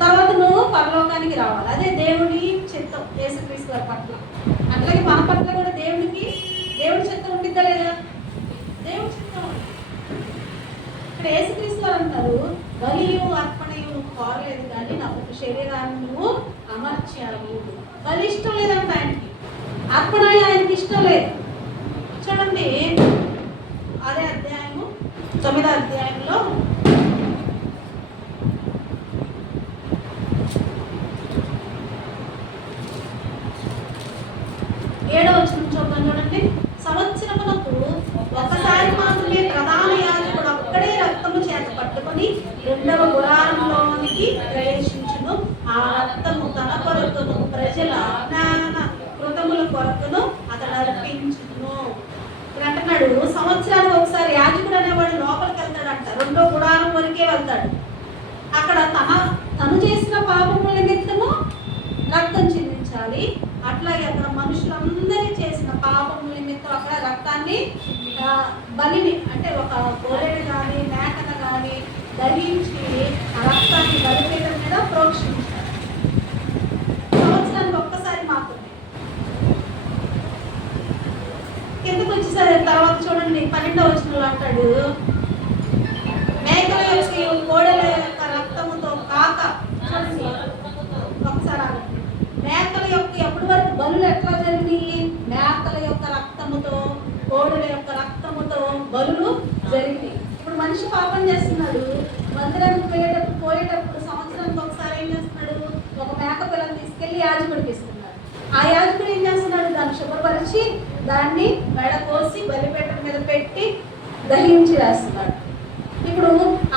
తర్వాత నువ్వు పరలోకానికి రావాలి. అదే దేవుని చిత్తం యేసుక్రీస్తు వారి పట్ల. అట్లాగే మన పట్ల కూడా దేవుని చిత్తం ఉంటుందా లేదా? దేవుని చిత్తం ఉంది. ఇక్కడ యేసుక్రీస్తు వారు అంటారు, బలియు అర్పణయు నువ్వు కోరలేదు కానీ నా ఒక శరీరాన్ని నువ్వు అమర్చావు. బలి ఇష్టం లేదంట ఆయనకి, అర్పణ ఆయనకి ఇష్టం లేదు. చూడండి అదే అధ్యాయము 9వ అధ్యాయంలో 7వ వచనం చూద్దాం. చూడండి, సంవత్సరమునకు ఒకసారి మాత్రమే ప్రధాన యాజకుడు అక్కడే రక్తము చేత పట్టుకొని 2వ గుడారంలోనికి ప్రవేశించును. ఆ రక్తము తన కొరకును ప్రజల అజ్ఞాన కృతముల కొరకును అతడు అర్పించును. అంటున్నాడు, సంవత్సరానికి ఒకసారి యాజకుడు అనేవాడు లోపలికి వెళ్తాడంట, 2వ గుడారం వరకే వెళ్తాడు. అక్కడ తను చేసిన పాపముల నిమిత్తము రక్తం చిందించాలి. అట్లాగే అక్కడ మనుషులందరి చేసిన పాపముల నిమిత్తం అక్కడ రక్తాన్ని బలిని అంటే ఒక గొర్రెను కానీ మేకను కానీ దహించి ఆ రక్తాన్ని బలిపీఠం మీద ప్రోక్షించాలి. సంవత్సరానికి ఒక్కసారి మాత్రమే. కిందకు వచ్చేసరి తర్వాత చూడండి 12వ వచనంలో అంటాడు, మేకల యొక్క కోడెల యొక్క రక్తముతో కాక. చూడండి ఒకసారి మేకల యొక్క ఎప్పటి వరకు బలులు ఎట్లా జరిగినాయి? మేకల యొక్క రక్తముతో, కోడెల యొక్క రక్తముతో బలులు జరిగినాయి. ఇప్పుడు మనిషి పాపం చేస్తున్నాడు, మందిరానికి పోయేటప్పుడు సంవత్సరానికి ఒకసారి ఏం చేస్తున్నాడు? ఒక మేక పిల్లని తీసుకెళ్లి యాజకుడికి ఇస్తున్నాడు. ఆ యాజకుడు ఏం చేస్తున్నాడు? దాన్ని శుభ్రపరిచి దాన్ని మెడ కోసి బలిపీఠం మీద పెట్టి దహించి వేస్తున్నాడు. ఇప్పుడు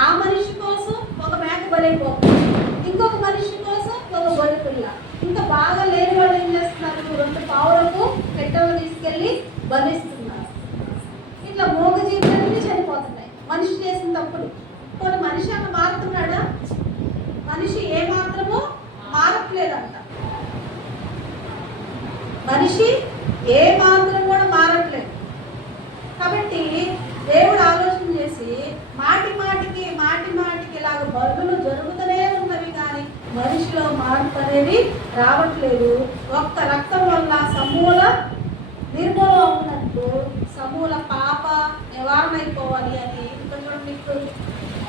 ఆ మనిషి కోసం ఒక మేక బలైపోతుంది, ఇంకొక మనిషి కోసం ఒక బలి పిల్ల. ఇంకా బాగా లేని వాళ్ళు ఏం చేస్తున్నారు? 2 పావులకు పెట్టెలు తీసుకెళ్ళి బలిస్తున్నారు. ఇట్లా మోగ జీవితాన్ని చనిపోతున్నాయి మనిషి చేసిన తప్పుడు. కొన్ని మనిషి అన్న మారుతున్నాడా? మనిషి ఏ మాత్రము మారట్లేదంట. మనిషి ఏ మాత్రం కూడా మారట్లేదు. కాబట్టి దేవుడు ఆలోచన చేసి మాటి మాటికి ఇలాగ బలులు జరుగుతూనే ఉన్నవి కానీ మనిషిలో మార్పు అనేది రావట్లేదు. ఒక్క రక్తం వల్ల సమూల నిర్మూలన ఉన్నట్టు సమూల పాప నివారణ అయిపోవాలి అని. ఇంకా చూడండి,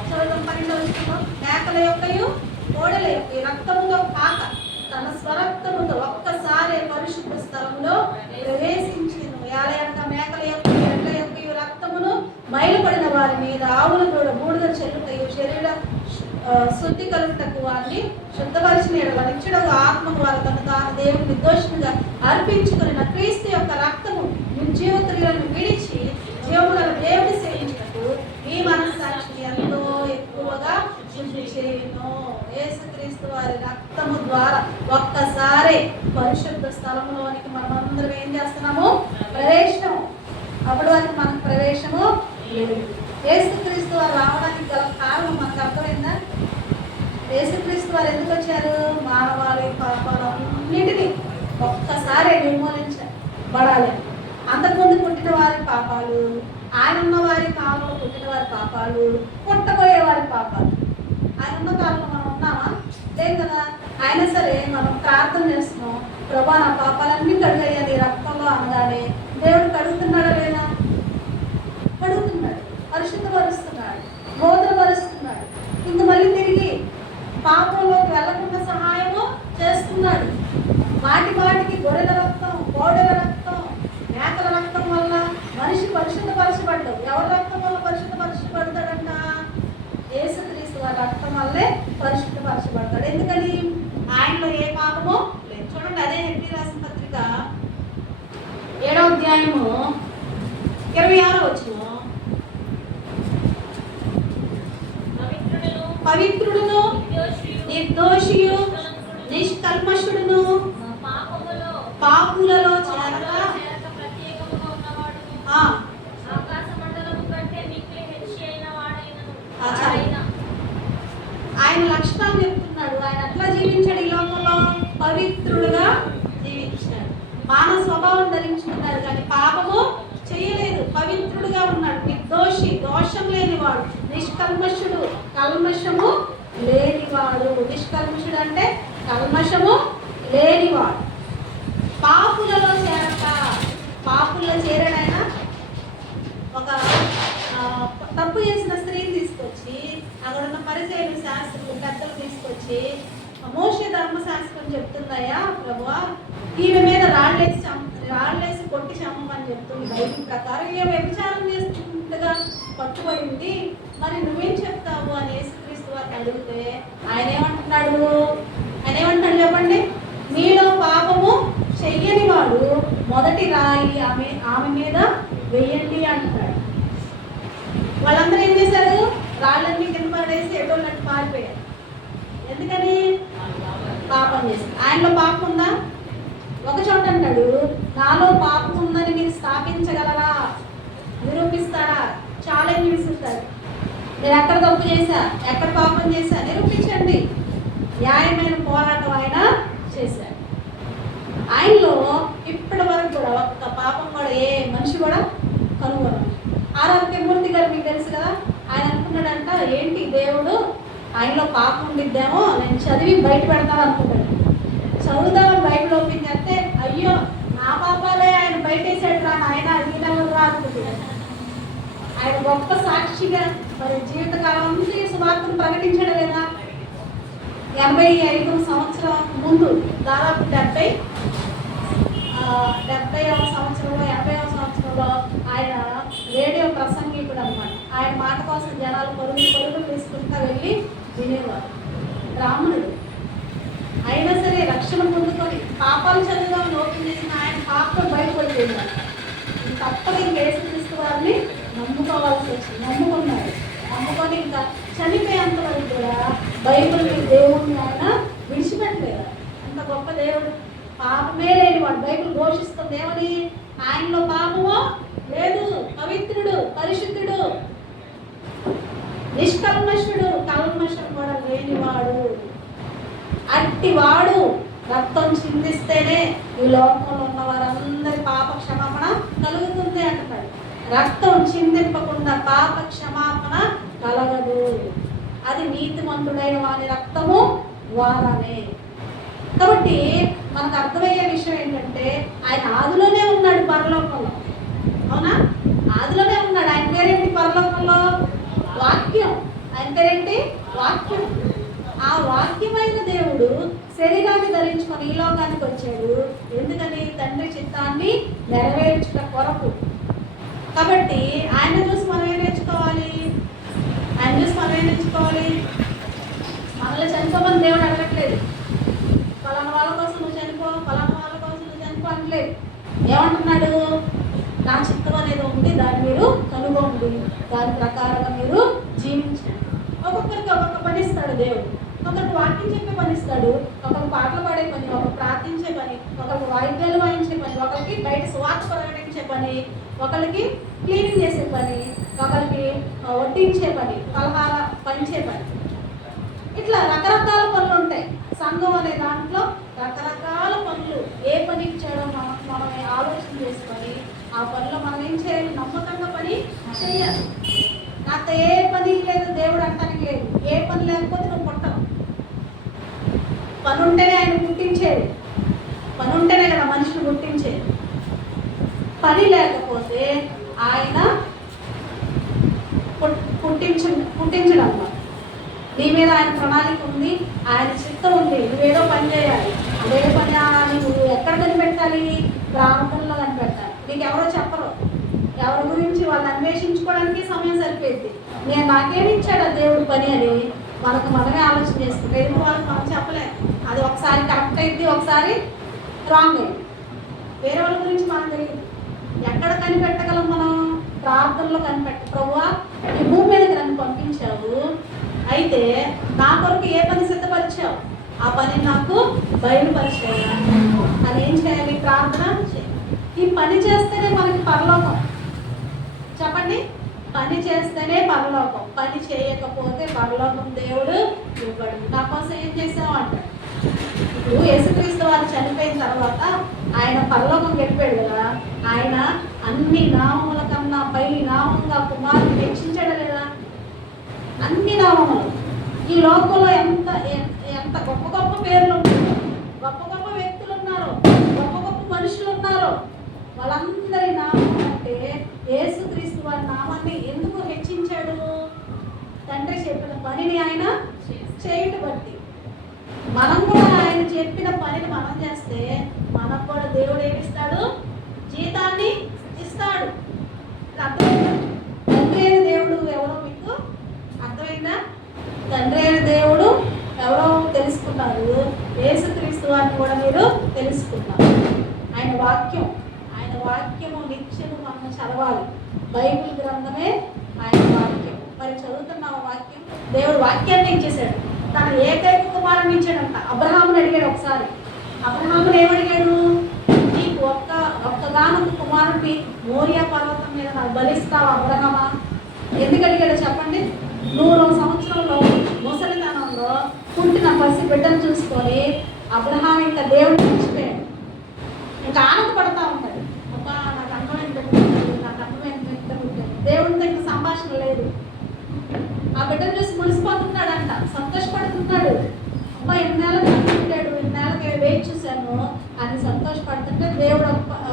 చూడటం 12వ వచనంలో, మేకల యొక్కయు కోడెల యొక్క రక్తముతో కాక తన స్వరక్తముతో ఒక్కసారి పరిశుద్ధ స్థలంలో ప్రవేశించిన యాలయంగా మేకల యొక్క ఎడ్ల యొక్క రక్తమును మైలుపడిన వారి మీద ఆవుల కూడా బూడిద చెల్లుటయు శరీర శుద్ధి కలుగుటకు వారిని శుద్ధపరిచిన వరించడం ఆత్మకు వారు తాను దేవుని నిర్దోషంగా అర్పించుకుని క్రీస్తు యొక్క రక్తము నిర్జీవతులను విడిచి జీవముల దేవుని సేవించుటకు ఈ మనస్సాక్షిని ఎంతో ఎక్కువగా శుద్ధి చేయును. యేసుక్రీస్తు వారి రక్తము ద్వారా ఒక్కసారి పరిశుద్ధ స్థలంలోనికి మనమందరం ఏం చేస్తున్నాము? ప్రవేశం. అప్పటి వరకు మనకు ప్రవేశము లేదు. యేసుక్రీస్తు వారు రావడానికి గల కారణం మనకు అర్థమైందా? యేసుక్రీస్తు వారు ఎందుకు వచ్చారు? మానవాళి పాపాలన్నిటినీ ఒక్కసారి నిర్మూలించబడాలి. అంతకుముందు పుట్టిన వారి పాపాలు, ఆయన ఉన్న వారి కాలంలో పుట్టిన వారి పాపాలు, పుట్టబోయే వారి పాపాలు. ఆయన ఉన్న కాలంలో మనం ఉన్నామా? లేదు కదా. అయినా సరే మనం ప్రార్థన చేస్తున్నాం, ప్రభా నా పాపాలన్నీ కడిగేయాలి రక్తంలో అనగానే దేవుడు కడుగుతున్నాడా లేదా? కడుగుతున్నాడు, పరిశుద్ధపరుస్తున్నాడు, బోధపరుస్తున్నాడు. ఇంక మళ్ళీ తిరిగి పాపంలోకి వెళ్లకుండా సహాయము చేస్తున్నాడు. మాటికి గొర్రెల రక్తం, కోడెల రక్తం, మేకల రక్తం వల్ల మనిషి పరిశుద్ధపరచబడ్డాడు. ఎవరి రక్తం వల్ల పరిశుద్ధపరచబడతాడంట? యేసుక్రీస్తు వారి రక్తం వల్లే పరిశుద్ధపరచబడతాడు. ఎందుకని? ఆయనలో ఏ పాపమో లేదు. చూడండి, అదే హెబ్రీ రాసిన పత్రిక 7వ అధ్యాయము 26వ వచనం, పవిత్రుడును నిర్దోషియు నిష్కల్మషుడును పాపులలో చేరగా ఆకాశ మండలము కంటే పవిత్రుడుగా ఉన్నాడు, నిర్దోషి, దోషం లేనివాడు, నిష్కల్మషుడు, కల్మషము లేనివాడు. నిష్కల్మషుడు అంటే కల్మషము లేనివాడు. పాపులలో చేరక, పాపుల్లో చేరడైనా ఒక తప్పు చేసిన స్త్రీని తీసుకొచ్చి అక్కడ ఉన్న పరిచయాలు శాస్త్రులు పెద్దలు తీసుకొచ్చి మోషే ధర్మశాస్త్రం చెప్తుందయ్యా ప్రభువా, ఈమె మీద రాళ్ళేసి కొట్టి చమ్మని చెప్తుంది బైబిల్ ప్రకారం. ఈమె వ్యభిచారం చేస్తుండగా పట్టుబడింది, మరి నువ్వేం చెప్తావు అని యేసుక్రీస్తు వారిని అడిగితే ఆయన ఏమంటున్నాడు చెప్పండి, మీలో పాపము చెయ్యని వాడు మొదటి రాయి ఆమె మీద వెయ్యండి అంటున్నాడు. వాళ్ళందరూ ఏం చేశారు? రాళ్ళన్నీ కింద పడేసి ఎటోళ్ళట్టు పారిపోయారు. ఎందుకని? పాపం చేశారు. ఆయనలో పాపం ఉందా? ఒక చోట అంటాడు, నాలో పాపం ఉందని మీరు స్థాపించగలరా, నిరూపిస్తారా? ఛాలెంజ్ విసురుతారు. నేను ఎక్కడ తప్పు చేశా, ఎక్కడ పాపం చేశా నిరూపించండి. న్యాయమైన పోరాటం ఆయన చేశారు. ఆయనలో ఇప్పటి వరకు కూడా ఒక్క పాపం కూడా ఏ మనిషి కూడా కనుగొనరు. ఆరోగ్యమూర్తి గారు మీకు తెలుసు కదా, ఆయన అనుకున్నాడంట, ఏంటి దేవుడు ఆయనలో పాపం ఉండిద్దేమో నేను చదివి బయట పెడతాను అనుకుంటాడు. చదువుదామని బైబిల్ ఓపెన్ చేస్తే అయ్యో నా పాపాలే ఆయన బయటేసాడు రా ఆయన అడిగినరా అనుకుంటున్నాడు. ఆయన గొప్ప సాక్షిగా మరి జీవితకాలం నుంచి సువార్తను ప్రకటించడం లేదా? 85 సంవత్సరం ముందు దాదాపు 70వ సంవత్సరంలో 80వ సంవత్సరంలో ఆయన రేడియో ప్రసంగికుడు అనమాట. ఆయన మాట కోసం జనాలు పరుగులు తీసుకుంటా వెళ్ళి వినేవారు. బ్రాహ్మణుడు అయినా సరే రక్షణ పొందుకొని పాపాలు చదువుదామని ఓపెన్ చేసిన ఆయన పాపం బయటపడిపోయినాడు. తప్పక యేసుక్రీస్తు వారిని నమ్ముకోవాల్సి వచ్చింది. నమ్ముకొని ఇంకా చనిపోయేంత వరకు కూడా బైబిల్ని దేవుడిని ఆయన విడిచిపెట్టలేదు. అంత గొప్ప దేవుడు, పాపమే లేనివాడు. బైబిల్ ఘోషిస్తుంది ఏమని? ఆయనలో పాపమో లేదు, పవిత్రుడు, పరిశుద్ధుడు, నిష్కల్మషుడు, కల్మషం కూడా లేనివాడు. అట్టివాడు రక్తం చిందిస్తేనే ఈ లోకంలో ఉన్న వారందరి పాప క్షమాపణ కలుగుతుంది అంటున్నాడు. రక్తం చిందింపకుండా పాప క్షమాపణ కలగదు. అది నీతిమంతుడైన వాని రక్తము ద్వారానే. కాబట్టి మనకు అర్థమయ్యే విషయం ఏంటంటే ఆయన ఆదిలోనే ఉన్నాడు పరలోకంలో. అవునా? ఆదిలోనే ఉన్నాడు. ఆయన పేరేంటి పరలోకంలో? వాక్యం. ఆయన పేరేంటి? వాక్యం. ఆ వాక్యమైన దేవుడు శరీరాన్ని ధరించుకొని ఈ లోకానికి వచ్చాడు. ఎందుకని? తండ్రి చిత్తాన్ని నెరవేర్చుట కొరకు. కాబట్టి ఆయన చూసి మనం ఏం నేర్చుకోవాలి? మనల్ని చనిపోమని దేవుడు అడగట్లేదు. పలానా వాళ్ళ కోసం నువ్వు చనిపో, పలానా వాళ్ళ కోసం నువ్వు చనిపో అనట్లేదు. ఏమంటున్నాడు? నా చిత్తం అనేది ఉంది, దాన్ని మీరు కనుగొండి, దాని ప్రకారంగా మీరు జీవించండి. ఒక్కొక్కరికి ఒక్కొక్క పని ఇస్తాడు దేవుడు. ఒకరికి వాక్యం చెప్పే పని ఇస్తాడు, ఒకరికి పాటలు పాడే పని, ఒకరికి ప్రార్థించే పని, ఒకరికి వాయిద్యాలు వాయించే పని, ఒకరికి బయట సువార్త ప్రకటించే పని, ఒకరికి క్లీనింగ్ చేసే పని, ఒకరికి వడ్డించే పని, పలహార పంచే పని. ఇట్లా రకరకాల పనులు ఉంటాయి. సంఘం అనే దాంట్లో రకరకాల పనులు. ఏ పని చేయడం మనం ఆలోచన చేసుకొని ఆ పనిలో మనం ఏం చేయాలి? నమ్మకంగా పని చేయాలి. నాకు ఏ పని లేదు దేవుడు అంటానికి లేదు. ఏ పని లేకపోతే నువ్వు పుట్టవు. పని ఉంటేనే ఆయన పుట్టించేది. పని ఉంటేనే కదా మనిషిని పుట్టించేది. పని లేకపోతే ఆయన పుట్టించడం అన్నమాట. నీ మీద ఆయన ప్రణాళిక ఉంది, ఆయన చిత్తం ఉంది, నువ్వేదో పని చేయాలి. అదే పని నువ్వు ఎక్కడ కనిపెట్టాలి? ప్రారంభంలో కనిపెట్టాలి. నీకు ఎవరో చెప్పరు. ఎవరి గురించి వాళ్ళు అన్వేషించుకోవడానికి సమయం సరిపోయింది. నాకేమి ఇచ్చాడు దేవుడు పని అని మనమే ఆలోచన చేసుకుంటాం. ఎదురు వాళ్ళకి మనం చెప్పలేము. అది ఒకసారి కరెక్ట్ అయింది, ఒకసారి రాంగ్ అయింది. వేరే వాళ్ళ గురించి మనం తెలియదు. ఎక్కడ కనిపెట్టగలం? మనం ప్రార్థనలో కనిపెట్ట. ప్రభువా ఈ భూమి మీదకి నన్ను పంపించావు, అయితే నా కొరకు ఏ పని సిద్ధపరిచావు? ఆ పని నాకు బయలుపరిచావు అని ఏం చేయాలి? ప్రార్థన చేయాలి. ఈ పని చేస్తేనే మనకి పరలోకం. చెప్పండి, పని చేస్తేనే పరలోకం. పని చేయకపోతే పరలోకం దేవుడు ఇవ్వడు. నా కోసం ఏం చేసావు అంటాడు. ఇప్పుడు యేసుక్రీస్తు వారు చనిపోయిన తర్వాత ఆయన పరలోకం వెళ్ళిపోయాడు కదా. ఆయన అన్ని నామముల కన్నా పై నామంగా కుమారుని హెచ్చించడం లేదా? అన్ని నామములు. ఈ లోకంలో ఎంత ఎంత గొప్ప గొప్ప పేర్లు ఉన్నారో, గొప్ప గొప్ప వ్యక్తులు ఉన్నారో, గొప్ప గొప్ప మనుషులు ఉన్నారో, వాళ్ళందరి నామం అంటే యేసుక్రీస్తు వారి నామాన్ని ఎందుకు హెచ్చించాడు? తండ్రి చెప్పిన పనిని ఆయన చేయట బట్టి. మనం కూడా ఆయన చెప్పిన పనిని మనం చేస్తే మనకు కూడా దేవుడు ఏమిస్తాడు? జీతాన్ని ఇస్తాడు. అర్థమైందా? తండ్రి అయిన దేవుడు ఎవరో మీకు అర్థమైందా? తండ్రి అయిన దేవుడు ఎవరో తెలుసుకున్నారు. యేసుక్రీస్తు వారిని కూడా మీరు తెలుసుకున్నారు. ఆయన వాక్యము నిత్యము మనం చదవాలి. బైబిల్ గ్రంథమే ఆయన వాక్యం. మరి చదువుతున్న వాక్యం, దేవుడు వాక్యాన్ని ఇచ్చేసాడు. తన ఏకైక కుమారుని ఇచ్చాడంట. అబ్రహాముని అడిగాడు ఒకసారి. అబ్రహాముని ఏమడిగాడు? నీకు ఒక్కగానొక్క కుమారుడిని మోరియా పర్వతం మీద నాకు బలిస్తావా అబ్రహామా? ఎందుకు అడిగాడో చెప్పండి. 100వ సంవత్సరంలో ముసలితనంలో పుట్టిన పసి బిడ్డను చూసుకొని అబ్రహాం ఇంకా దేవుడిని మర్చిపోయాడు. ఇంకా ఆనందపడతా ఉంటాడు. అబ్బా నాకు అందమైన బిడ్డ పుట్టాడు, నాకు అందమైన బిడ్డ పుట్టాడు. దేవుడితో ఇంకా సంభాషణ లేదు. ఆ బిడ్డను చూసి మురిసిపోతున్నాడంట, సంతోషపడుతున్నాడు. అబ్బా ఎన్నేళ్ళకి పుట్టాడు, ఎన్నేళ్ళకి వెయిట్ చూశాను అని సంతోషపడుతుంటే దేవుడు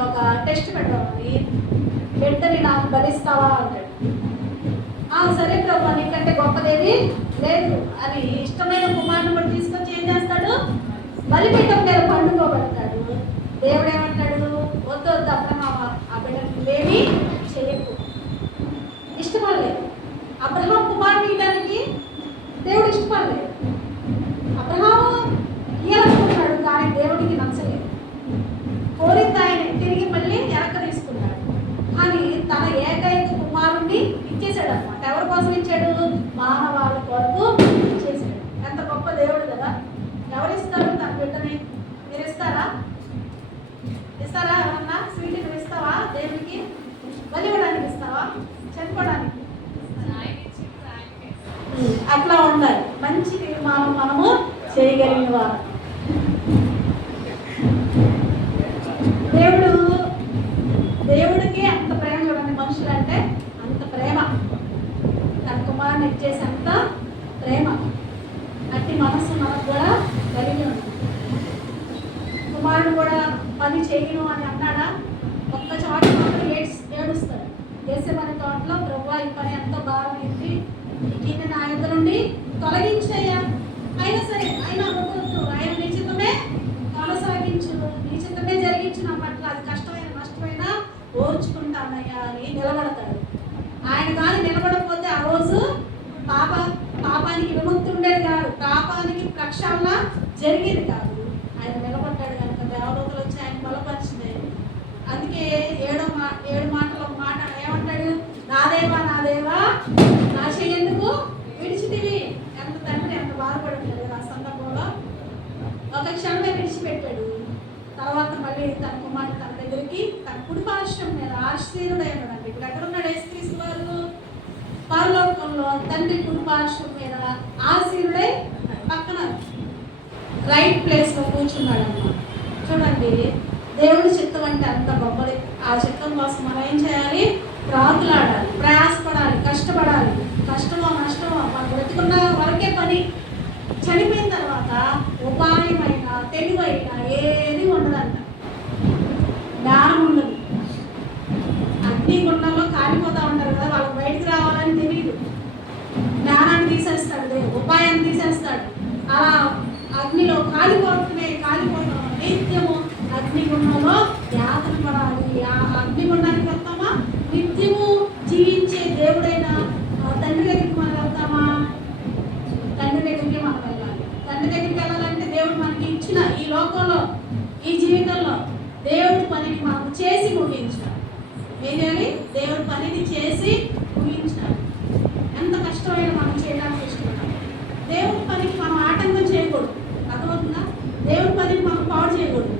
ఒక టెస్ట్ పెట్టామని, బిడ్డని నాకు బలిస్తావా అంటాడు. సరే ప్రభు, నీకంటే గొప్పదేవి లేదు అని ఇష్టమైన కుమారుని కూడా తీసుకొచ్చి ఏం చేస్తాడు? బలిపీఠం మీద పండుకోబడతాడు. దేవుడు ఏమంటాడు? వద్దు అబ్రహామా, ఆ బిడ్డను నువ్వేమీ చేయకు. ఇష్టపడలేదు. అబ్రహాం కుమారుని ఇవ్వడానికి దేవుడు ఇష్టపడలేదు. అబ్రహాము ఇవ్వాలనుకున్నాడు, కానీ దేవుడికి నచ్చలేదు. కోరింది ఆయన తిరిగి మళ్ళీ వెనక తీసుకున్నాడు. కానీ తన ఏకైక కుమారుణ్ణి ఇచ్చేసాడు అనమాట. ఎవరి కోసం ఇచ్చాడు? మానవాళ్ళ కొరకు ఇచ్చేసాడు. ఎంత గొప్ప దేవుడు కదా! ఎవరు ఇస్తారు తన బిడ్డని? మీరు ఇస్తారా? ఎవరన్నా స్వీట్ నువ్వు ఇస్తావా దేవునికి? బలివ్వడానికి ఇస్తావా? చనిపోవడానికి? అట్లా ఉండాలి. మంచి తీర్మానం మనము చేయగలిగిన వారు. దేవుడికి అంత ప్రేమ. చూడండి, మనుషులు అంటే అంత ప్రేమ. తన కుమారుని ఇచ్చేసి అంత ప్రేమ. అట్టి మనస్సు మనకు కూడా కలిగి ఉంది. కుమారుడు కూడా పని చేయను అని అన్నాడా? ఒక్క చోట ఏడుస్తాడు. గెత్సేమనే తోటలో, ప్రభువా ఈ పని ఎంతో బాగుంది, దీన్ని నా యొద్ద నుండి తొలగించయ్యా. అయినా సరే ఆయన అనుకోవద్దు, ఆయన నిశ్చితమే కొనసాగించు, నిశ్చితమే జరిగించు నా పట్ల. అది కష్టమైన నష్టమైనా ఓర్చుకుంటానయ్యా అని నిలబడతాడు. ఆయన కానీ నిలబడకపోతే ఆ రోజు పాపానికి విముక్తి ఉండేది కాదు, పాపానికి ప్రక్షాళన జరిగేది కాదు. ఆయన నిలబడ్డాడు కనుక దేవదూతలు వచ్చి ఆయన బలపరిచింది. అందుకే 7 మాటలు ఒక మాట ఏమంటాడు? నా దేవా నా చెయ్యేందుకు విడిచితివి. ఎంత తండ్రి ఎంత బాధపడుతుంది ఆ సందర్భంలో. ఒక క్షణమే విడిచిపెట్టాడు. తర్వాత మళ్ళీ తన కుమారుడు తన దగ్గరికి తన కుడి పార్శ్వం మీద ఆశీర్వదైనాడండి. ఇప్పుడు ఎక్కడున్నాడు యేసుక్రీస్తు వారు? పరలోకంలో తండ్రి కుడి పార్శ్వం మీద ఆశీర్వదై పక్కన రైట్ ప్లేస్లో కూర్చున్నాడు అన్నమాట. చూడండి, దేవుడి చిత్తం అంటే అంత గొప్పది. ఆ చిత్తం కోసం మనం ఏం చేయాలి? ప్రాకులాడాలి, ప్రయాసపడాలి, కష్టపడాలి. కష్టమో నష్టమో మనం బ్రతికున్న వరకే పని. చనిపోయిన తర్వాత ఉపాయమైన తెలివైన ఏది ఉండదంట. జ్ఞానం ఉండదు. అగ్నిగుండంలో కాలిపోతూ ఉంటారు కదా, వాళ్ళకి బయటికి రావాలని తెలియదు. జ్ఞానాన్ని తీసేస్తాడు, ఉపాయాన్ని తీసేస్తాడు. అలా అగ్నిలో కాలిపోతున్నాం నిత్యము అగ్నిగుండంలో యాతన పడాలి. ఆ అగ్నిగుండానికి వెళ్తామా? నిత్యము జీవించే దేవుడైన తండ్రి దగ్గరికి మనం వెళ్తామా? తండ్రి దగ్గరికి మనం వెళ్ళాలి. తండ్రి దగ్గరికి వెళ్ళాలంటే దేవుడు మనకి ఇచ్చిన ఈ లోకంలో, ఈ జీవితంలో దేవుడి పనిని మనం చేసి ముగించాలి. ఏం చేయాలి? దేవుడి పనిని చేసి ముగించాలి. ఎంత కష్టమైనా మనం చేయడానికి ఇష్టపడాలి. దేవుడి పనికి మనం ఆటంకం చేయకూడదు. అర్థమవుతుందా? దేవుడి పనిని మనం పాడు చేయకూడదు.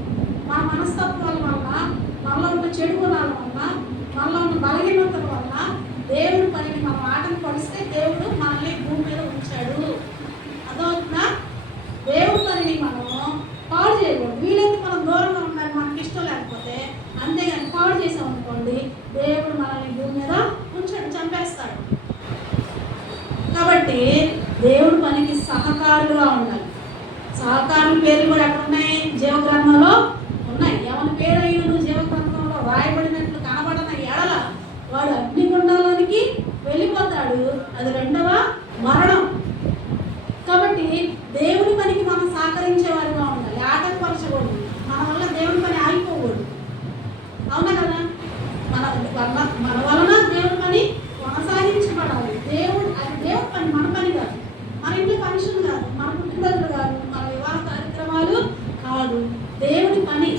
మన మనస్తత్వాల వల్ల, మనలో ఉన్న చెడు గుణాల వల్ల, మనలో ఉన్న బలహీనతల వల్ల దేవుడి పనిని మనం ఆటంకపడిస్తే దేవుడు మనల్ని భూమి మీద ఉంచాడు. అర్థమవుతుందా? దేవుడి పనిని మనం పాడు చేయకూడదు. వీలైతే మనం దూరంగా ఉండాలి, మనకి ఇష్టం లేకపోతే. అంతేగాని పాడు చేసామనుకోండి కాబట్టి దేవుడి పనికి సహకారులుగా ఉండాలి. సహకారుల పేర్లు కూడా ఎక్కడ ఉన్నాయి? జీవగ్రంథంలో ఉన్నాయి. ఎవరి పేరు అయినను జీవగ్రంథంలో రాయబడినట్లు కనబడన ఎడల వాడు అగ్నిగుండంలోనికి వెళ్ళిపోతాడు. అది రెండవ మరణం. కాబట్టి దేవుడి పనికి మనం సహకరించే వారిగా ఉండాలి, ఆటంకపరచకూడదు. మన వల్ల దేవుడి పని ఆగిపోకూడదు. అవునా కదా? మన వలన దేవుడి పని కొనసాగించబడాలి. అది దేవుడి పని, మన పని కాదు. మన ఇంట్లో ఫంక్షన్ కాదు, మన పుట్టినరోజులు కాదు, మన వివాహ కార్యక్రమాలు కాదు. దేవుడి పని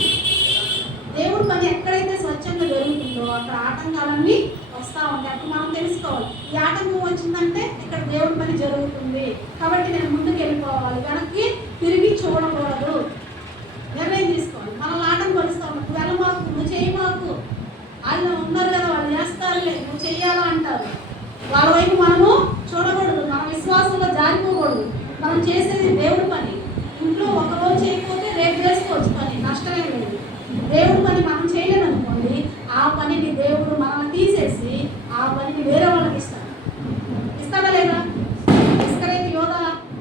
ఎక్కడైతే స్వచ్ఛంగా జరుగుతుందో అక్కడ ఆటంకాలన్నీ వస్తూ ఉంటాయి. అప్పుడు మనం తెలుసుకోవాలి, ఈ ఆటంకం వచ్చిందంటే ఇక్కడ దేవుడి పని జరుగుతుంది కాబట్టి నేను ముందుకు వెళ్ళిపోవాలి, వెనక్కి తిరిగి చూడకూడదు. నిర్ణయం తీసుకోవాలి. మనల్ని ఆటంకం పరుస్తూ ఉంటారు, వెళ్ళమాకు, నువ్వు చేయమాకు, వాళ్ళు ఉన్నారు కదా వాళ్ళు చేస్తారులే, నువ్వు చెయ్యాలా అంటారు. వాళ్ళ వైపు మనము చూడకూడదు, మన విశ్వాసంలో జారిపోకూడదు. మనం చేసేది దేవుడి పని. ఇంట్లో ఒకరోజు చేయకపోతే రేపు చేసుకోవచ్చు, పని నష్టమే లేదు. దేవుడి పని మనం చేయలేదనుకోండి, ఆ పనిని దేవుడు మనల్ని తీసేసి ఆ పనిని వేరే వాళ్ళకి ఇస్తాడా లేదా? ఇస్కరేతు యోధ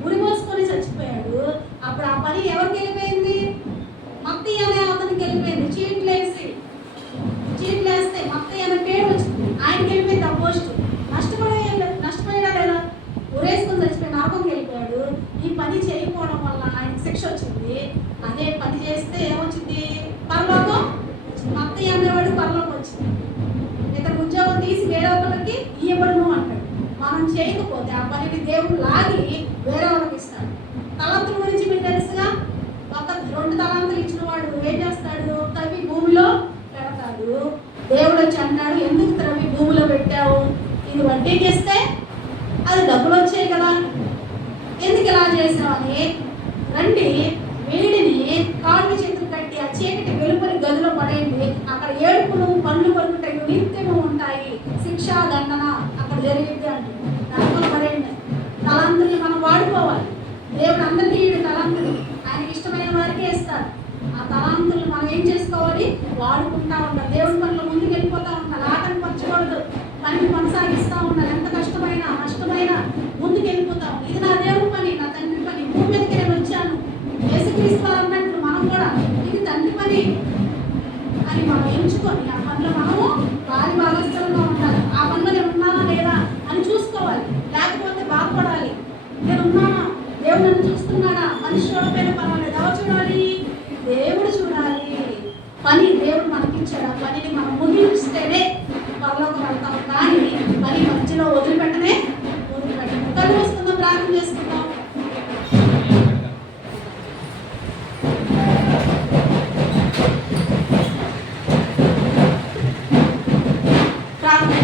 ఉరి మోసుకొని చచ్చిపోయాడు. అప్పుడు ఆ పని ఎవరికి వెళ్ళిపోయింది? మత్తయి అనే అతనికి వెళ్ళిపోయింది. చీట్లు వేస్తే మత్తయి అనే పేరు వచ్చింది, ఆయనకి వెళ్ళిపోయింది ఆ పోస్ట్. నష్టపోయాడా లేదా? ఉరేసుకొని చచ్చిపోయి నరకంకి వెళ్ళిపోయాడు. ఈ పని చేయకపోవడం వల్ల ఆయనకి శిక్ష వచ్చింది. అదే పని చేస్తే ఏమొచ్చింది? పరలోకం. మత్తయి అనేవాడు పరలోకం వచ్చింది. ఇతను ఉద్యోగం తీసి వేరే వాళ్ళకి ఇవ్వబడును అంటాడు. మనం చేయకపోతే ఆ పనిని దేవుడు లాగి వేరే వాళ్ళకి ఇస్తాడు. తలంతుల గురించి మీకు తెలుసుగా, ఒక 2 తలాంతులు ఇచ్చిన వాడు ఏం చేస్తాడు? తవ్వి భూమిలో పెడతాడు. దేవుడు వచ్చి అంటాడు, ఎందుకు త్రవ్వి భూమిలో పెట్టావు? ఇది వడ్డీకి ఇస్తే అది డబ్బులు వచ్చాయి కదా, ఎందుకు ఇలా చేసావని రండి, వీడిని కాళ్ళు చేతులు కట్టి ఆ చీకటి వెలుపలి గదిలో పడేయండి. అక్కడ ఏడుపులు పళ్ళు కొరుకుతాయి, నిత్యము ఉంటాయి, శిక్షా దండన అక్కడ జరిగింది అంటే నరకం పడేయండి. తలాంతుల్ని మనం వాడుకోవాలి. దేవుడు అందరికీ వీడు తలాంతులు ఆయనకి ఇష్టమైన వారికి ఇస్తారు. ఆ తలాంతుల్ని మనం ఏం చేసుకోవాలి? వాడుకుంటా ఉండాలి. దేవుడి పనులు ముందుకు వెళ్ళిపోతూ ఉండాలి, ఆటంకపరచకూడదు. పనిని కొనసాగిస్తూ ఉండాలి. ఎంత కష్టమైనా నష్టమైనా ముందుకు వెళ్ళిపోతాం. ఇది నా దేవుడి పని, నా తండ్రి పని, భూమి మీదకి నేను వచ్చాను. యేసుక్రీస్తు అన్నట్లు మనం కూడా ఇది తండ్రి పని అని మనం ఎంచుకొని ఆ పనిలో మనము వారి భాగస్థలంగా ఉండాలి. ఆ పనిలో నేను ఉన్నానా లేదా అని చూసుకోవాలి. లేకపోతే బాధపడాలి. నేను ఉన్నానా? దేవుడు నన్ను చూస్తున్నాడా? మనిషి చూడకపోయినా పర్వాలేదు, ఎవరు చూడాలి? దేవుడు చూడాలి. పని దేవుడు మనకిచ్చాడు. ఆ పనిని మనం ముగిస్తేనే పరలోకం వెళ్తాం. కానీ పని మధ్యలో వదిలిపెట్టనే కళ్ళు వస్తుందాం, ప్రార్థన చేసుకుందాం. ప్రార్థన